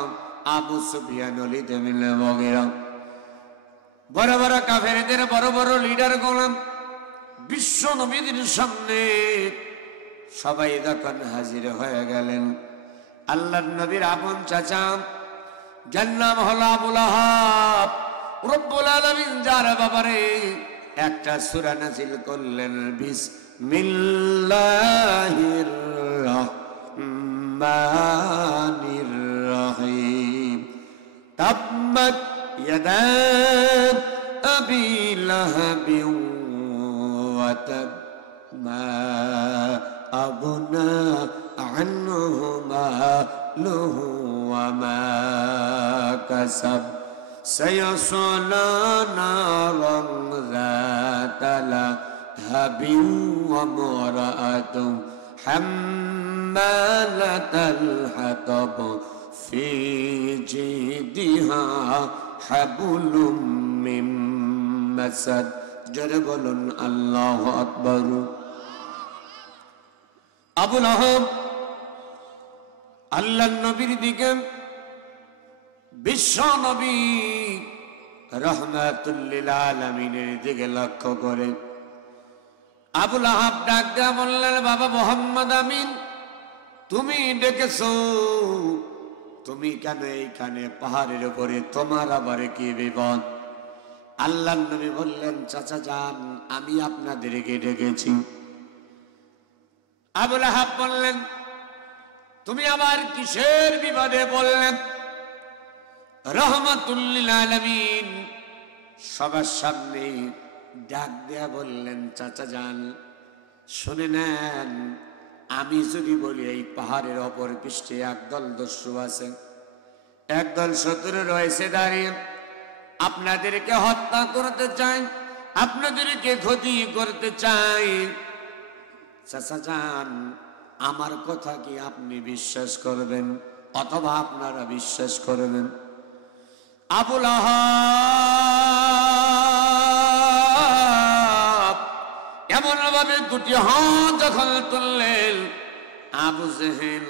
আবু সুফিয়ান, ওয়ালিদ ইবনে মুগীরা, বড় বড় কাফেরদের বড় বড় লিডার গোলাম বিশ্ব নবীর সামনে সবাই যখন হাজির হয়ে গেলেন, আল্লাহর নবীর আপন চাচা, যার নাম হলো আবু লাহাব, রব্বুল আলামিন যার ব্যাপারে একটা সূরা নাযিল করলেন, বিসমিল্লাহির রাহমানির রহিম। তাব্বাত ইয়াদা আবি লাহাবিন ওয়া তাব, মা আগনা আনহু মালুহু ওয়া মা কাসাব, সায়াসলা নারান যাতা লাহাবিন ওয়া ইমরাআতুহু হাম্মালাতাল হাতাব, ফি জিদিহা হাবলুম মিন মাসাদ। জোরে বলুন আল্লাহু আকবার। আবু লাহাব আল্লাহর নবীর দিকে, বিশ্ব নবী রাহমাতুল লিল আলামিনের দিকে লক্ষ্য করে আবু লাহাব ডাক দেয়া বললেন, বাবা মুহাম্মদ আমিন, তুমি ডেকেছো, তুমি কেন এইখানে পাহাড়ের উপরে, তোমার আবার কি বিপদ? আল্লাহর নবী বললেন, চাচা যান, আমি আপনাদেরকে ডেকেছি। আবু লাহাব বললেন, তুমি আবার কিসের বিপদে বললেন? রহমাতুল লিল আলামিন সবার সামনে ডাক দেয়া বললেন, চাচা যান শুনে নেন, আমি যদি বলি এই পাহাড়ের অপর পৃষ্ঠে একদল দস্যু আছে, একদল শত্রু রয়েছে দাঁড়িয়ে, আপনাদেরকে হত্যা করতে চাই, আপনাদেরকে ক্ষতি করতে চাই, চাচা যান আমার কথা কি আপনি বিশ্বাস করবেন অথবা আপনারা বিশ্বাস করবেন? আবুল আহাব এমন ভাবে দুটি হাত যখন তুললেন, আবু জেহেল,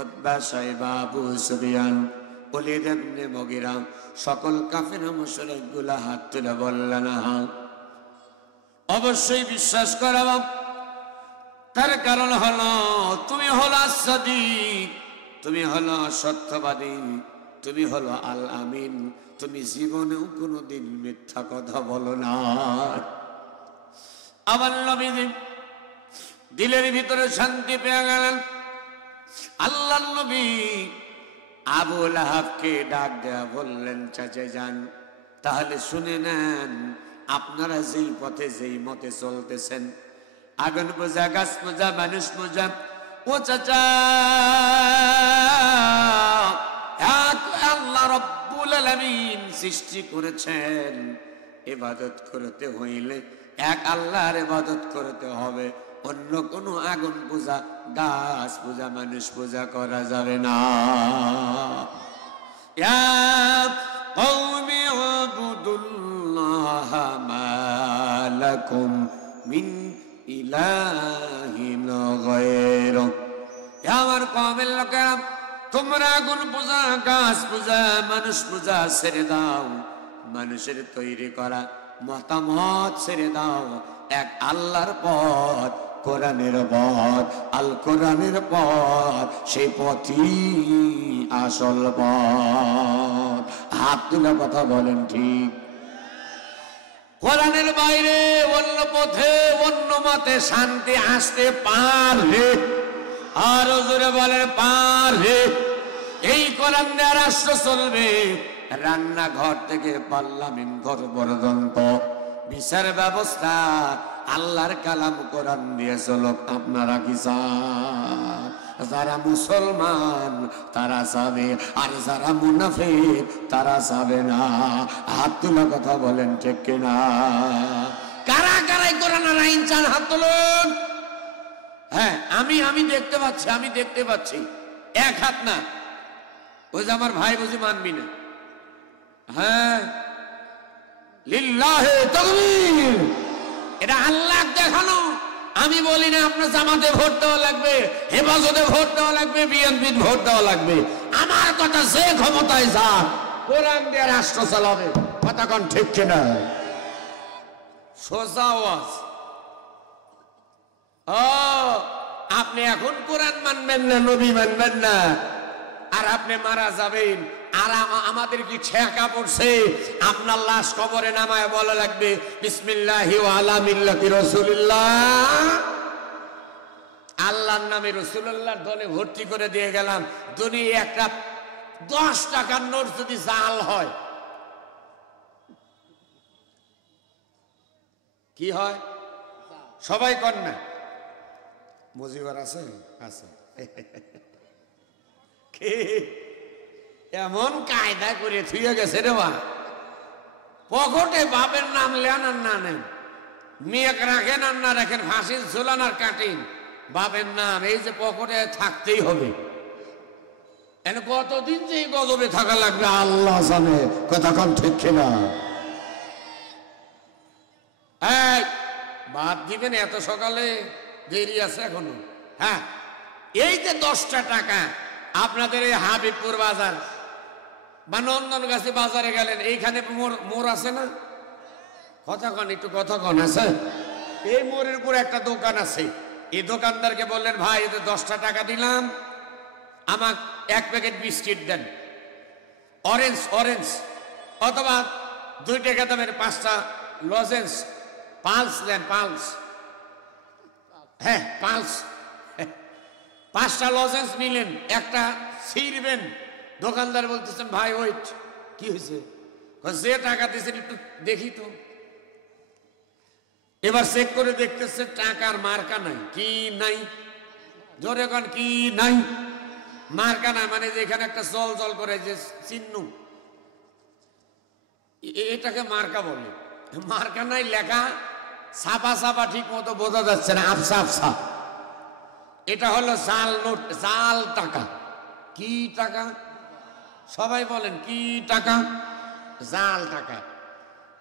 উতবা, সাইবা, আবু সুফিয়ান, ওলীদ ইবনে মুগীরা সকল কাফির মুশরিক গুলা হাত তুলে বললেন, অবশ্যই বিশ্বাস করব। তার কারণ হলো তুমি হলো সাদিক, তুমি হলো সত্যবাদী, তুমি হলো আল আমিন, তুমি জীবনেও কোনোদিন মিথ্যা কথা বলো না। আমার নবী দিলের ভিতরে শান্তি পেয়ে গেলেন। আল্লাহর নবী আবু লাহাবকে ডাক দেয়া বললেন, চাচা যান তাহলে শুনে নেন, আপনারা যেই পথে যেই মতে চলতেছেন, আগুন পূজা, গাছ পূজা, মানুষ পূজা, ও চাচা আল্লাহ রাব্বুল আলামিন সৃষ্টি করেছেন, ইবাদত করতে হইলে এক আল্লাহর ইবাদত করতে হবে, অন্য কোনো আগুন পূজা, গাছ পূজা, মানুষ পূজা করা যাবে না। ইয়া কওমি উবুদুল্লাহ মা লাকুম মিন ইলাহিন গায়রু, আমার কওমের লোকেরা তোমরা আগুন পূজা, গাছ পূজা, মানুষ পূজা ছেড়ে দাও, মানুষের তৈরি করা মতামত ছেড়ে দাও, এক আল্লাহর পথ, কোরআনের পথ, আল কোরআনের পথ, সেই পথই আসল পথ। হাত তুলে কথা বলেন ঠিক। কোরআনের বাইরে অন্য পথে অন্য মতে শান্তি আসতে পারে, আর জোরে বলেন পারে। এই কোরআন দিয়ে রাষ্ট্র চলবে, রান্নাঘর থেকে পার্লামেন্ট ঘর পর্যন্ত বিচার ব্যবস্থা আল্লাহর কালাম কোরআন দিয়ে চলুক। আপনারা কি চান? যারা মুসলমান তারা চাবে, আর যারা মুনাফিক তারা চাবে না। হাত তোলা কথা বলেন ঠিক কিনা? কারা কারাই কোরআনের আইন চান? হাত তুলুন। হ্যাঁ, আমি দেখতে পাচ্ছি, আমি দেখতে পাচ্ছি। এক হাত না, ওই যে আমার ভাই বুঝি মানবি না। হ্যাঁ, লিল্লাহে তাকবীর, এটা আল্লাহ দেখানো। আমি বলি না আপনার জামাতে ভোট দেওয়া লাগবে, হেফাজতে ভোট দেওয়া লাগবে, বিএনপি ভোট দেওয়া লাগবে। আমার কথা, যে ক্ষমতায় যাক কোরআন দিয়ে রাষ্ট্র চালাবে। কথা কোন ঠিক কিনা? সোজা আওয়াজ। ও, আপনি এখন কোরআন মানবেন না, নবী মানবেন না, আর আপনি মারা যাবেন, আর আমাদের কি ঠেকা পড়ছে? আপনার লাশ কবরে নামায় বলা লাগবে বিসমিল্লাহি ওয়া আলা মিল্লাতি রাসূলিল্লাহ, আল্লাহর নামে রাসূলুল্লাহর দলে ভর্তি করে দিয়ে গেলাম। দুনিয়া একটা 10 টাকার নোট যদি জাল হয় কি হয়? সবাই কর না। মুজিবার আছে আছে এমন কায়দা করে থুয়ে গেছে রে বা, পকেটে বাপের নাম লেন আর না নেন, মেয়েক রাখেন আর না রাখেন, ফাঁসির ঝোলান আর কাটেন, বাপের নাম এই যে পকেটে থাকতেই হবে। কতদিন যে এই গজবে থাকা লাগবে আল্লাহ জানে। কথা কম ঠিক কিনা? বাদ দিবেন এত সকালে? দেরি আছে এখনো। হ্যাঁ, এই যে 10টা টাকা আপনাদের এই হাবিবপুর বাজার বা নন্দনগাছি বাজারে গেলেন, এইখানে মোড় আছে না? কথা কন, একটু কথা কন। আছে, এই মোড়ের উপর একটা দোকান আছে। এই দোকানদারকে বললেন, ভাই এতে 10টা টাকা দিলাম, আমাকে 1 প্যাকেট বিস্কিট দেন, অরেঞ্জ অরেঞ্জ, অথবা 2 টাকা দামের 5টা লজেন্স, পালস দেন, পালস। হ্যাঁ, পালস। 5টা লজেন্স নিলেন, একটা ছিঁড়বেন। দোকানদার বলতেছেন, ভাই ওয়েট, কি হয়েছে? যে টাকা দিয়েছেন একটু দেখি তো। এবার চেক করে দেখতেছে টাকার মার্কা নাই। কি নাই? জোরে কোন কি নাই? মার্কা নাই, মানে যেখানে একটা জল জল করে যে চিহ্ন, এটাকে মার্কা বলে। মার্কা নাই, লেখা ছাপা ছাপা ঠিক মতো বোঝা যাচ্ছে না, আফসা আফসা। এটা হলো জাল নোট, জাল টাকা। কি টাকা? সবাই বলেন কি টাকা? জাল টাকা।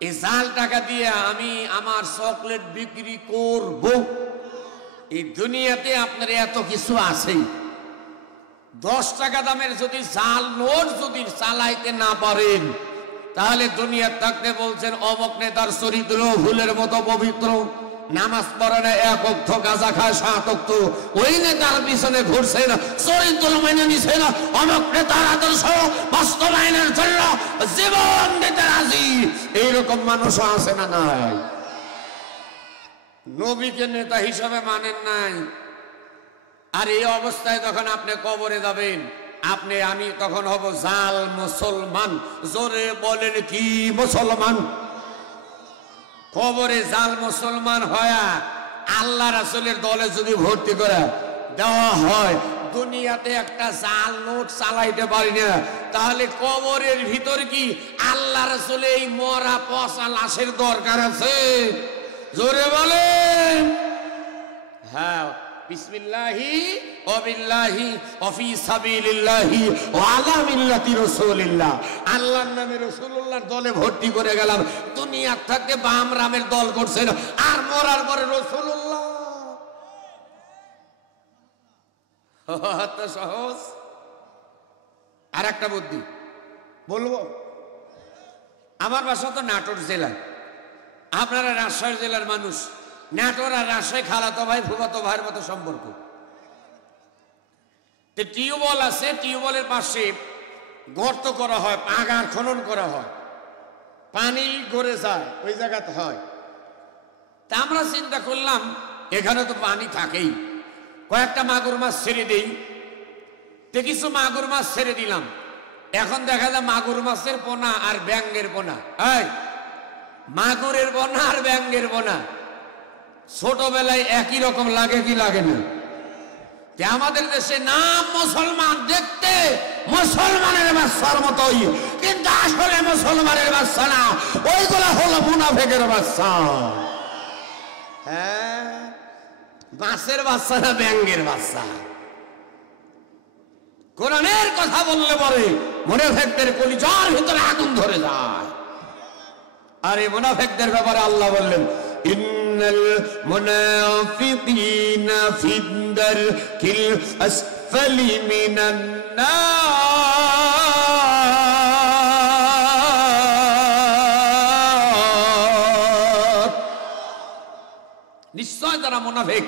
এই জাল টাকা দিয়ে আমি আমার চকলেট বিক্রি করব। এই দুনিয়াতে আপনার এত কিছু আছে। 10 টাকা দামের যদি জাল নোট যদি চালাইতে না পারেন, তাহলে দুনিয়ার থাকতে বলছেন অমুক নেতার চরিত্র ফুলের মতো পবিত্র, নামাজ পড়ে না, 1 ওয়াক্ত গাঁজা খায় 7 ওয়াক্ত, ওই নেতার পিছনে ঘুরছে না, চরিত্র মেনে নিছে না, অমুক নেতার আদর্শ বাস্তবায়নের জন্য জীবন দিতে রাজি। এইরকম মানুষও আছে না নাই? নবীকে নেতা হিসাবে মানেন নাই। আর এই অবস্থায় যখন আপনি কবরে যাবেন, আপনি আমি তখন হব জাল মুসলমান। জোরে বলেন কি মুসলমান? কবরে জাল মুসলমান হয়া আল্লাহ রাসূলের দলে যদি ভর্তি করে দেওয়া হয়, দুনিয়াতে একটা জাল নোট চালাইতে পারি না, তাহলে কবরের ভিতর কি আল্লাহ রাসূলের এই মরা পচা লাশের দরকার আছে? জোরে বলেন। হ্যাঁ, বিসমিল্লাহি ওয়া বিল্লাহি ওয়া ফি সাবিলিল্লাহি ওয়া আলা মিল্লাতি রাসূলিল্লাহ। আল্লাহর নামে রাসূলুল্লাহর দলে ভর্তি করে গেলাম। দুনিয়া থেকে বাম রামের দল করছেন, আর মরার পরে রাসূলুল্লাহ। এত সহজ। আর একটা বুদ্ধি বলবো। আমার বাসা তো নাটোর জেলা, আপনারা রাজশাহী জেলার মানুষ। নাটোর আর রাজশাহী খালাতো ভাই ফুফাতো ভাইয়ের মতো সম্পর্ক। টিউবওয়েল আছে, টিউবওয়েলের পাশে গর্ত করা হয়, আগার খনন করা হয়, পানি গড়ে যায় ওই জায়গাতে হয়। তা আমরা চিন্তা করলাম এখানে তো পানি থাকেই, কয়েকটা মাগুর মাছ ছেড়ে দেই। তো কিছু মাগুর মাছ ছেড়ে দিলাম। এখন দেখা যায় মাগুর মাছের পোনা আর ব্যাঙের পোনা, মাগুরের পোনা আর ব্যাঙের পোনা ছোটবেলায় একই রকম লাগে কি লাগে না? আমাদের দেশে নাম মুসলমান, দেখতে মুসলমানের বাচ্চার মতোই, কিন্তু আসলে মুসলমানের বাচ্চা না, ওইগুলা হলো মুনাফিকের বাচ্চা। হ্যাঁ, মাছের বাচ্চা না ব্যাঙের বাচ্চা। কোরআনের কথা বললে পরে মুনাফিকদের কলিজার ভিতরে আগুন ধরে যায়। আর এই মুনাফিকদের ব্যাপারে আল্লাহ বললেন, ইন্নাল মুনাফিকিনা ফিদ দারকিল আসফালি মিনান নার। নিশ্চয় যারা মুনাফিক,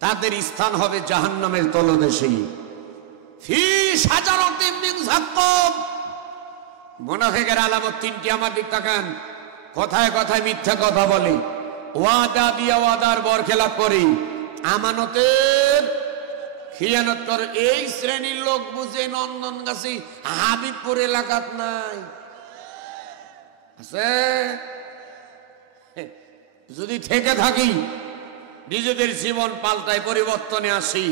তাদের স্থান হবে জাহান্নামের তলদেশে। ফি শাজারাতিন মিন যাক্কুম। মুনাফিকের আলামত 3টি। আমার দিক তাকান। কথায় কথায় মিথ্যা কথা বলে, ওয়াদা দিয়ে ওয়াদার বরখেলাপ করে, আমানতের খিয়ানত করে। এই শ্রেণীর লোক বুঝে নন্দনগাছি হাবিবপুর এলাকাত নাই আছে? যদি থেকে থাকি নিজেদের জীবন পাল্টায় পরিবর্তনে আসি,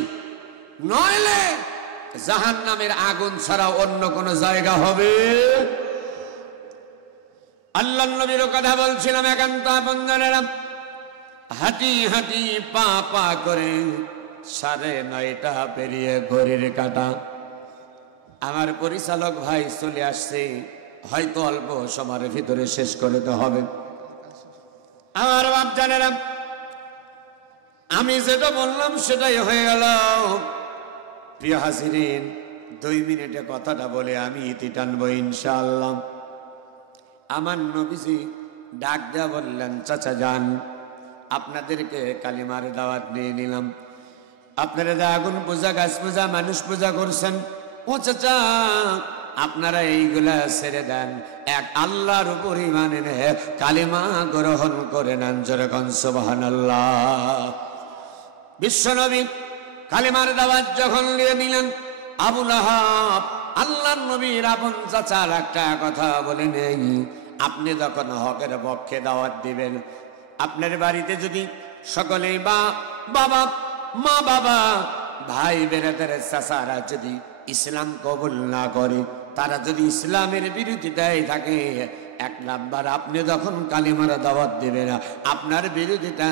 নইলে জাহান্নামের আগুন ছাড়া অন্য কোন জায়গা হবে। আল্লাহ নবীর কথা বলছিলাম, একান্ত আপনজনেরা হাঁটি হাঁটি পা পা করে 9:30 পেরিয়ে ঘড়ির কাঁটা। আমার পরিচালক ভাই চলে আসছে, হয়তো অল্প সময়ের ভিতরে শেষ করতে হবে। আমার বাপ জানেরা, আমি যেটা বললাম সেটাই হয়ে গেল। প্রিয় হাজিরিন, 2 মিনিটে কথাটা বলে আমি ইতি টানবো ইনশাআল্লাহ। আমার নবীজি ডাক দেয়া বললেন, চাচা যান, আপনাদেরকে কালিমার দাওয়াত দিয়ে নিলাম। আপনারা যে আগুন পূজা, গাছ পূজা, মানুষ পূজা করছেন, ও চাচা আপনারা এইগুলা ছেড়ে দেন, এক আল্লাহর উপর ঈমান এনে কালিমা গ্রহণ করে নেন। জোরে কোন সুবহানাল্লাহ। বিশ্বনবী কালিমার দাওয়াত যখন দিয়ে দিলেন, আবু লাহাব আল্লাহর নবীর আপন চাচার একটা কথা বলে নেই, আপনি যখন হকের পক্ষে দাওয়াত দিবেন, আপনার বাড়িতে যদি সকলেই বাবা মা বাবা ভাই বেরাদের চাচারা যদি ইসলাম কবুল না করে, তারা যদি ইসলামের বিরোধিতায় থাকে, এক নাম্বার আপনি যখন কালিমার দাওয়াত দিবেন, আপনার বিরোধিতা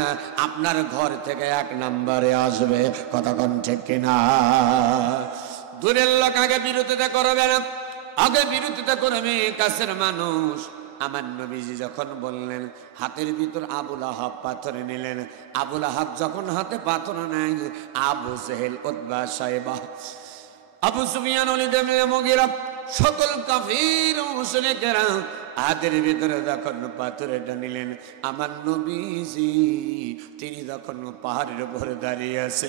আপনার ঘর থেকে এক নাম্বারে আসবে। কতক্ষণ ঠিক কিনা? দূরের লোক আগে বিরোধিতা করবে না, আগে বিরোধিতা করবে কাছের মানুষ। আমার নবীজি যখন বললেন, হাতের ভিতর আবুল আহাব পাথর নিলেন। আবুল আহাব যখন হাতে পাথর নেয়, আবু জেহেল, উতবা, সাইবা, আবু সুফিয়ান, ওয়ালিদ ইবনে মুগীরা, সকল কাফির মুশরিকেরা হাতের ভিতরে যখন পাথরটা নিলেন, আমার নবীজি তিনি যখন পাহাড়ের উপরে দাঁড়িয়ে আছে,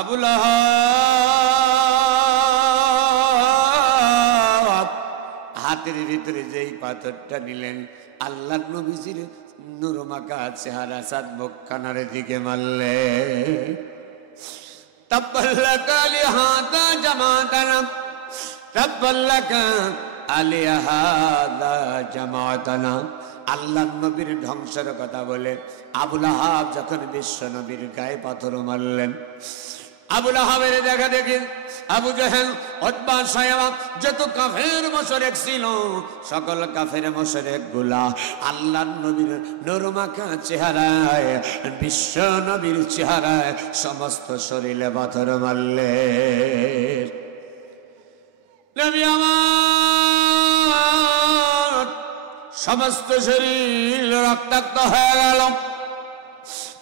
আবুল আহাব হাতের ভিতরে যেই পাথরটা নিলেন, আল্লাহর নবীজির নুরমাকা চেহারা সাদ মুখখানার দিকে মারলে, তাব্বাল্লাকা লিহাদা জামাতানা, তাব্বাল্লাকা আলিহাদা জামাতানা। আল্লাহর নবীর ধ্বংসের কথা বলে আবুল আহাব যখন বিশ্ব নবীর গায়ে পাথর মারলেন, আবুল আহাবের দেখা দেখি আবু জেহেল, উতবা, সাইবা যত কাফের মুশরিক ছিল, সকল কাফের মুশরিক গুলা আল্লাহর নবীর নূরমাখা চেহারায়, বিশ্ব নবীর চেহারায় সমস্ত শরীরে পাথর মারলে। নবী আমার সমস্ত শরীর রক্তাক্ত হয়ে গেল,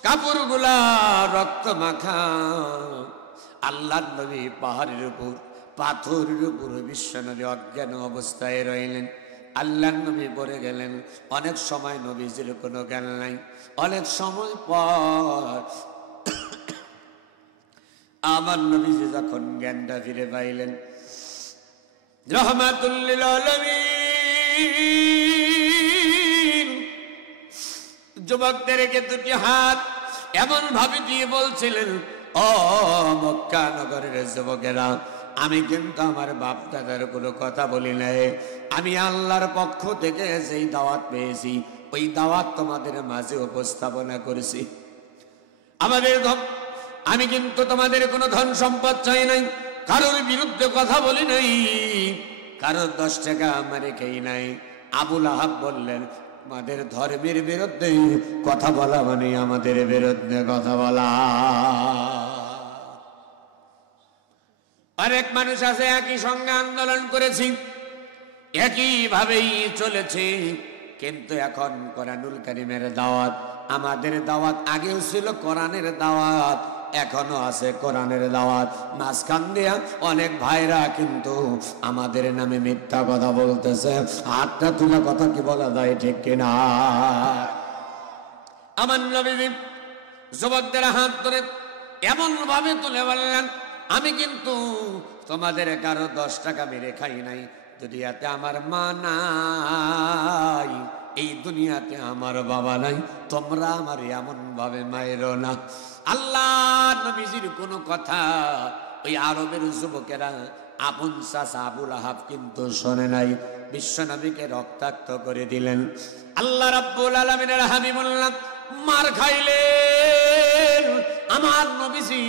কাপড়গুলা রক্ত মাখা। আল্লাহর নবী পাহাড়ের উপর পাথরের উপর বিশ্ব নবী অজ্ঞান অবস্থায় রইলেন। আল্লাহর নবী পড়ে গেলেন। অনেক সময় নবীজির কোনো জ্ঞান নাই। অনেক সময় পর আমার নবীজি যখন জ্ঞানটা ফিরে পাইলেন, রাহমাতুল লিল আলামিন যুবকদেরকে দুটি হাত এমন ভাবে দিয়ে বলছিলেন, ও মক্কা নগরের যুবকেরা, আমি কিন্তু আমার বাপ দাদার কোনো কথা বলি নাই। আমি আল্লাহর পক্ষ থেকে যেই দাওয়াত পেয়েছি, ওই দাওয়াত তোমাদের মাঝে উপস্থাপনা করেছি। আমি কিন্তু তোমাদের কোনো ধন সম্পদ চাই নাই, কারোর বিরুদ্ধে কথা বলি নাই, কারোর 10 টাকা আমার রেখেই নাই। আবুল আহাব বললেন, আমাদের ধর্মের বিরুদ্ধে কথা বলা মানে আমাদের বিরুদ্ধে কথা বলা। অনেক মানুষ আছে একই সঙ্গে আন্দোলন করেছি, একইভাবেই চলেছে, কিন্তু এখন কোরআনুল কারীমের দাওয়াত, আমাদের দাওয়াত আগেও ছিল কোরআনের দাওয়াত, এখনো আছে কোরআনের দাওয়াত। মাঝখান দিয়া অনেক ভাইরা কিন্তু আমাদের নামে মিথ্যা কথা বলতেছে। হাতটা তুলে কথা কি বলা যায়, ঠিক কিনা? আমার নবী যুবকদের হাত ধরে এমন ভাবে তুলে বললেন, আমি কিন্তু তোমাদের কারো 10 টাকা মেরে খাই নাই। দুনিয়াতে আমার মা নাই, এই দুনিয়াতে আমার বাবা নাই, তোমরা আমার এমন ভাবে মায়েরও না। আল্লাহ নবীজির কোন কথা ওই আরবের যুবকেরা আপন চাচা আবুল আহাব কিন্তু শোনে নাই। বিশ্ব নবীকে রক্তাক্ত করে দিলেন। আল্লাহ রাব্বুল আলামিনের হাবিবুল্লাহ মার খাইলেন আমার নবীজি।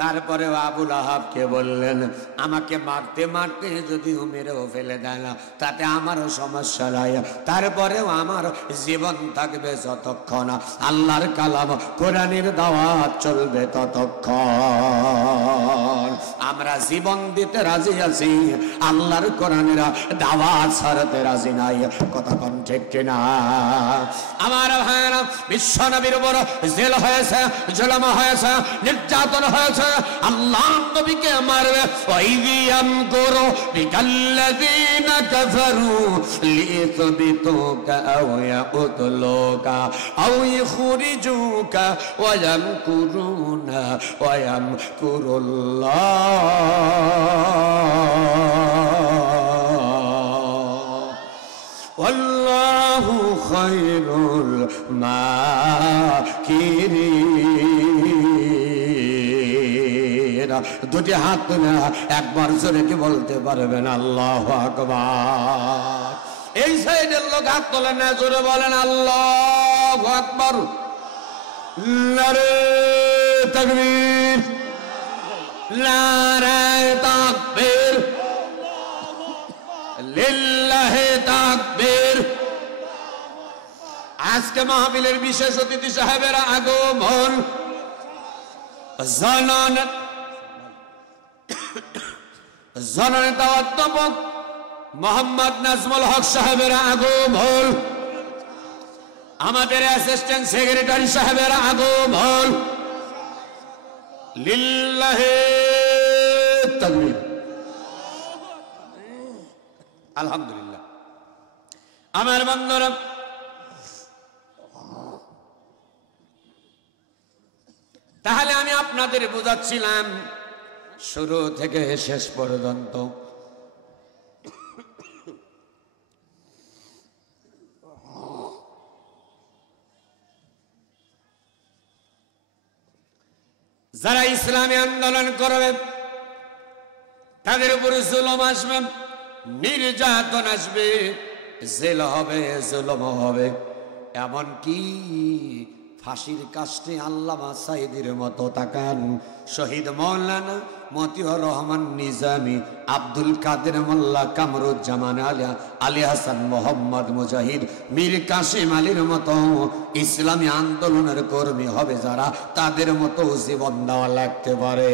তারপরেও আবুল আহাবকে বললেন, আমাকে মারতে মারতে যদি মেরেও ফেলে দেয় না তাতে আমারও সমস্যা নাই, তারপরেও আমার জীবন থাকবে যতক্ষণ আল্লাহর কালাম কোরআনের দাওয়াত চলবে ততক্ষণ আমরা জীবন দিতে রাজি আছি, আল্লাহর কোরআনের দাওয়াত ছাড়তে রাজি নাই। কতক্ষণ ঠিক কিনা? আমার ভাইরা, বিশ্ব নবীর উপর জেল হয়েছে, জুলুম হয়েছে, নির্যাতন হয়েছে, আল্লাহ নবীকে মারবে। ওয়াইদিয়াম করো বিকাল্লাযিনা কাফারু লিয়ুসবিতুকা আও ইয়াকতুলুকা আও ইখরিজুকা ওয়া ইয়ামকুরুনা ওয়া ইয়ামকুরুল্লাহ ওয়াল্লাহু খায়রুল মাকিরিন। না, দুটি হাত তুলে একবার জোরে কি বলতে পারবেন আল্লাহু আকবার? এই সাইডের লোক হাত তোলেন না, জোরে বলেন আল্লাহু আকবার। নারে তাকবীর, নারে তাকবীর, লিল্লাহি তাকবীর। আজকে মাহফিলের বিশেষ অতিথি সাহেবের আগমন, জননেতা অধ্যাপক মোহাম্মদ নাজমুল হক সাহেবের আগমন, আমাদের অ্যাসিস্ট্যান্ট সেক্রেটারি সাহেবের আগমন, লিল্লাহি তাকবীর। আলহামদুলিল্লাহ। আমার বন্ধুরা, তাহলে আমি আপনাদের বোঝাচ্ছিলাম শুরু থেকে শেষ পর্যন্ত যারা ইসলামী আন্দোলন করবে তাদের উপরে জুলুম আসবে, নির্যাতন আসবে, জেল হবে, জুলুম হবে, এমনকি ফাঁসির কাস্টে আল্লামা সাইদির মতো তাকান, শহীদ মৌলানা মতিউর রহমান নিজামী, আব্দুল কাদের মোল্লা, কামরুজ্জামান আলিয়া, আলী হাসান মোহাম্মদ মুজাহিদ, মীর কাসিম আলীর মতো ইসলামী আন্দোলনের কর্মী হবে যারা, তাদের মতো জীবন দেওয়া লাগতে পারে।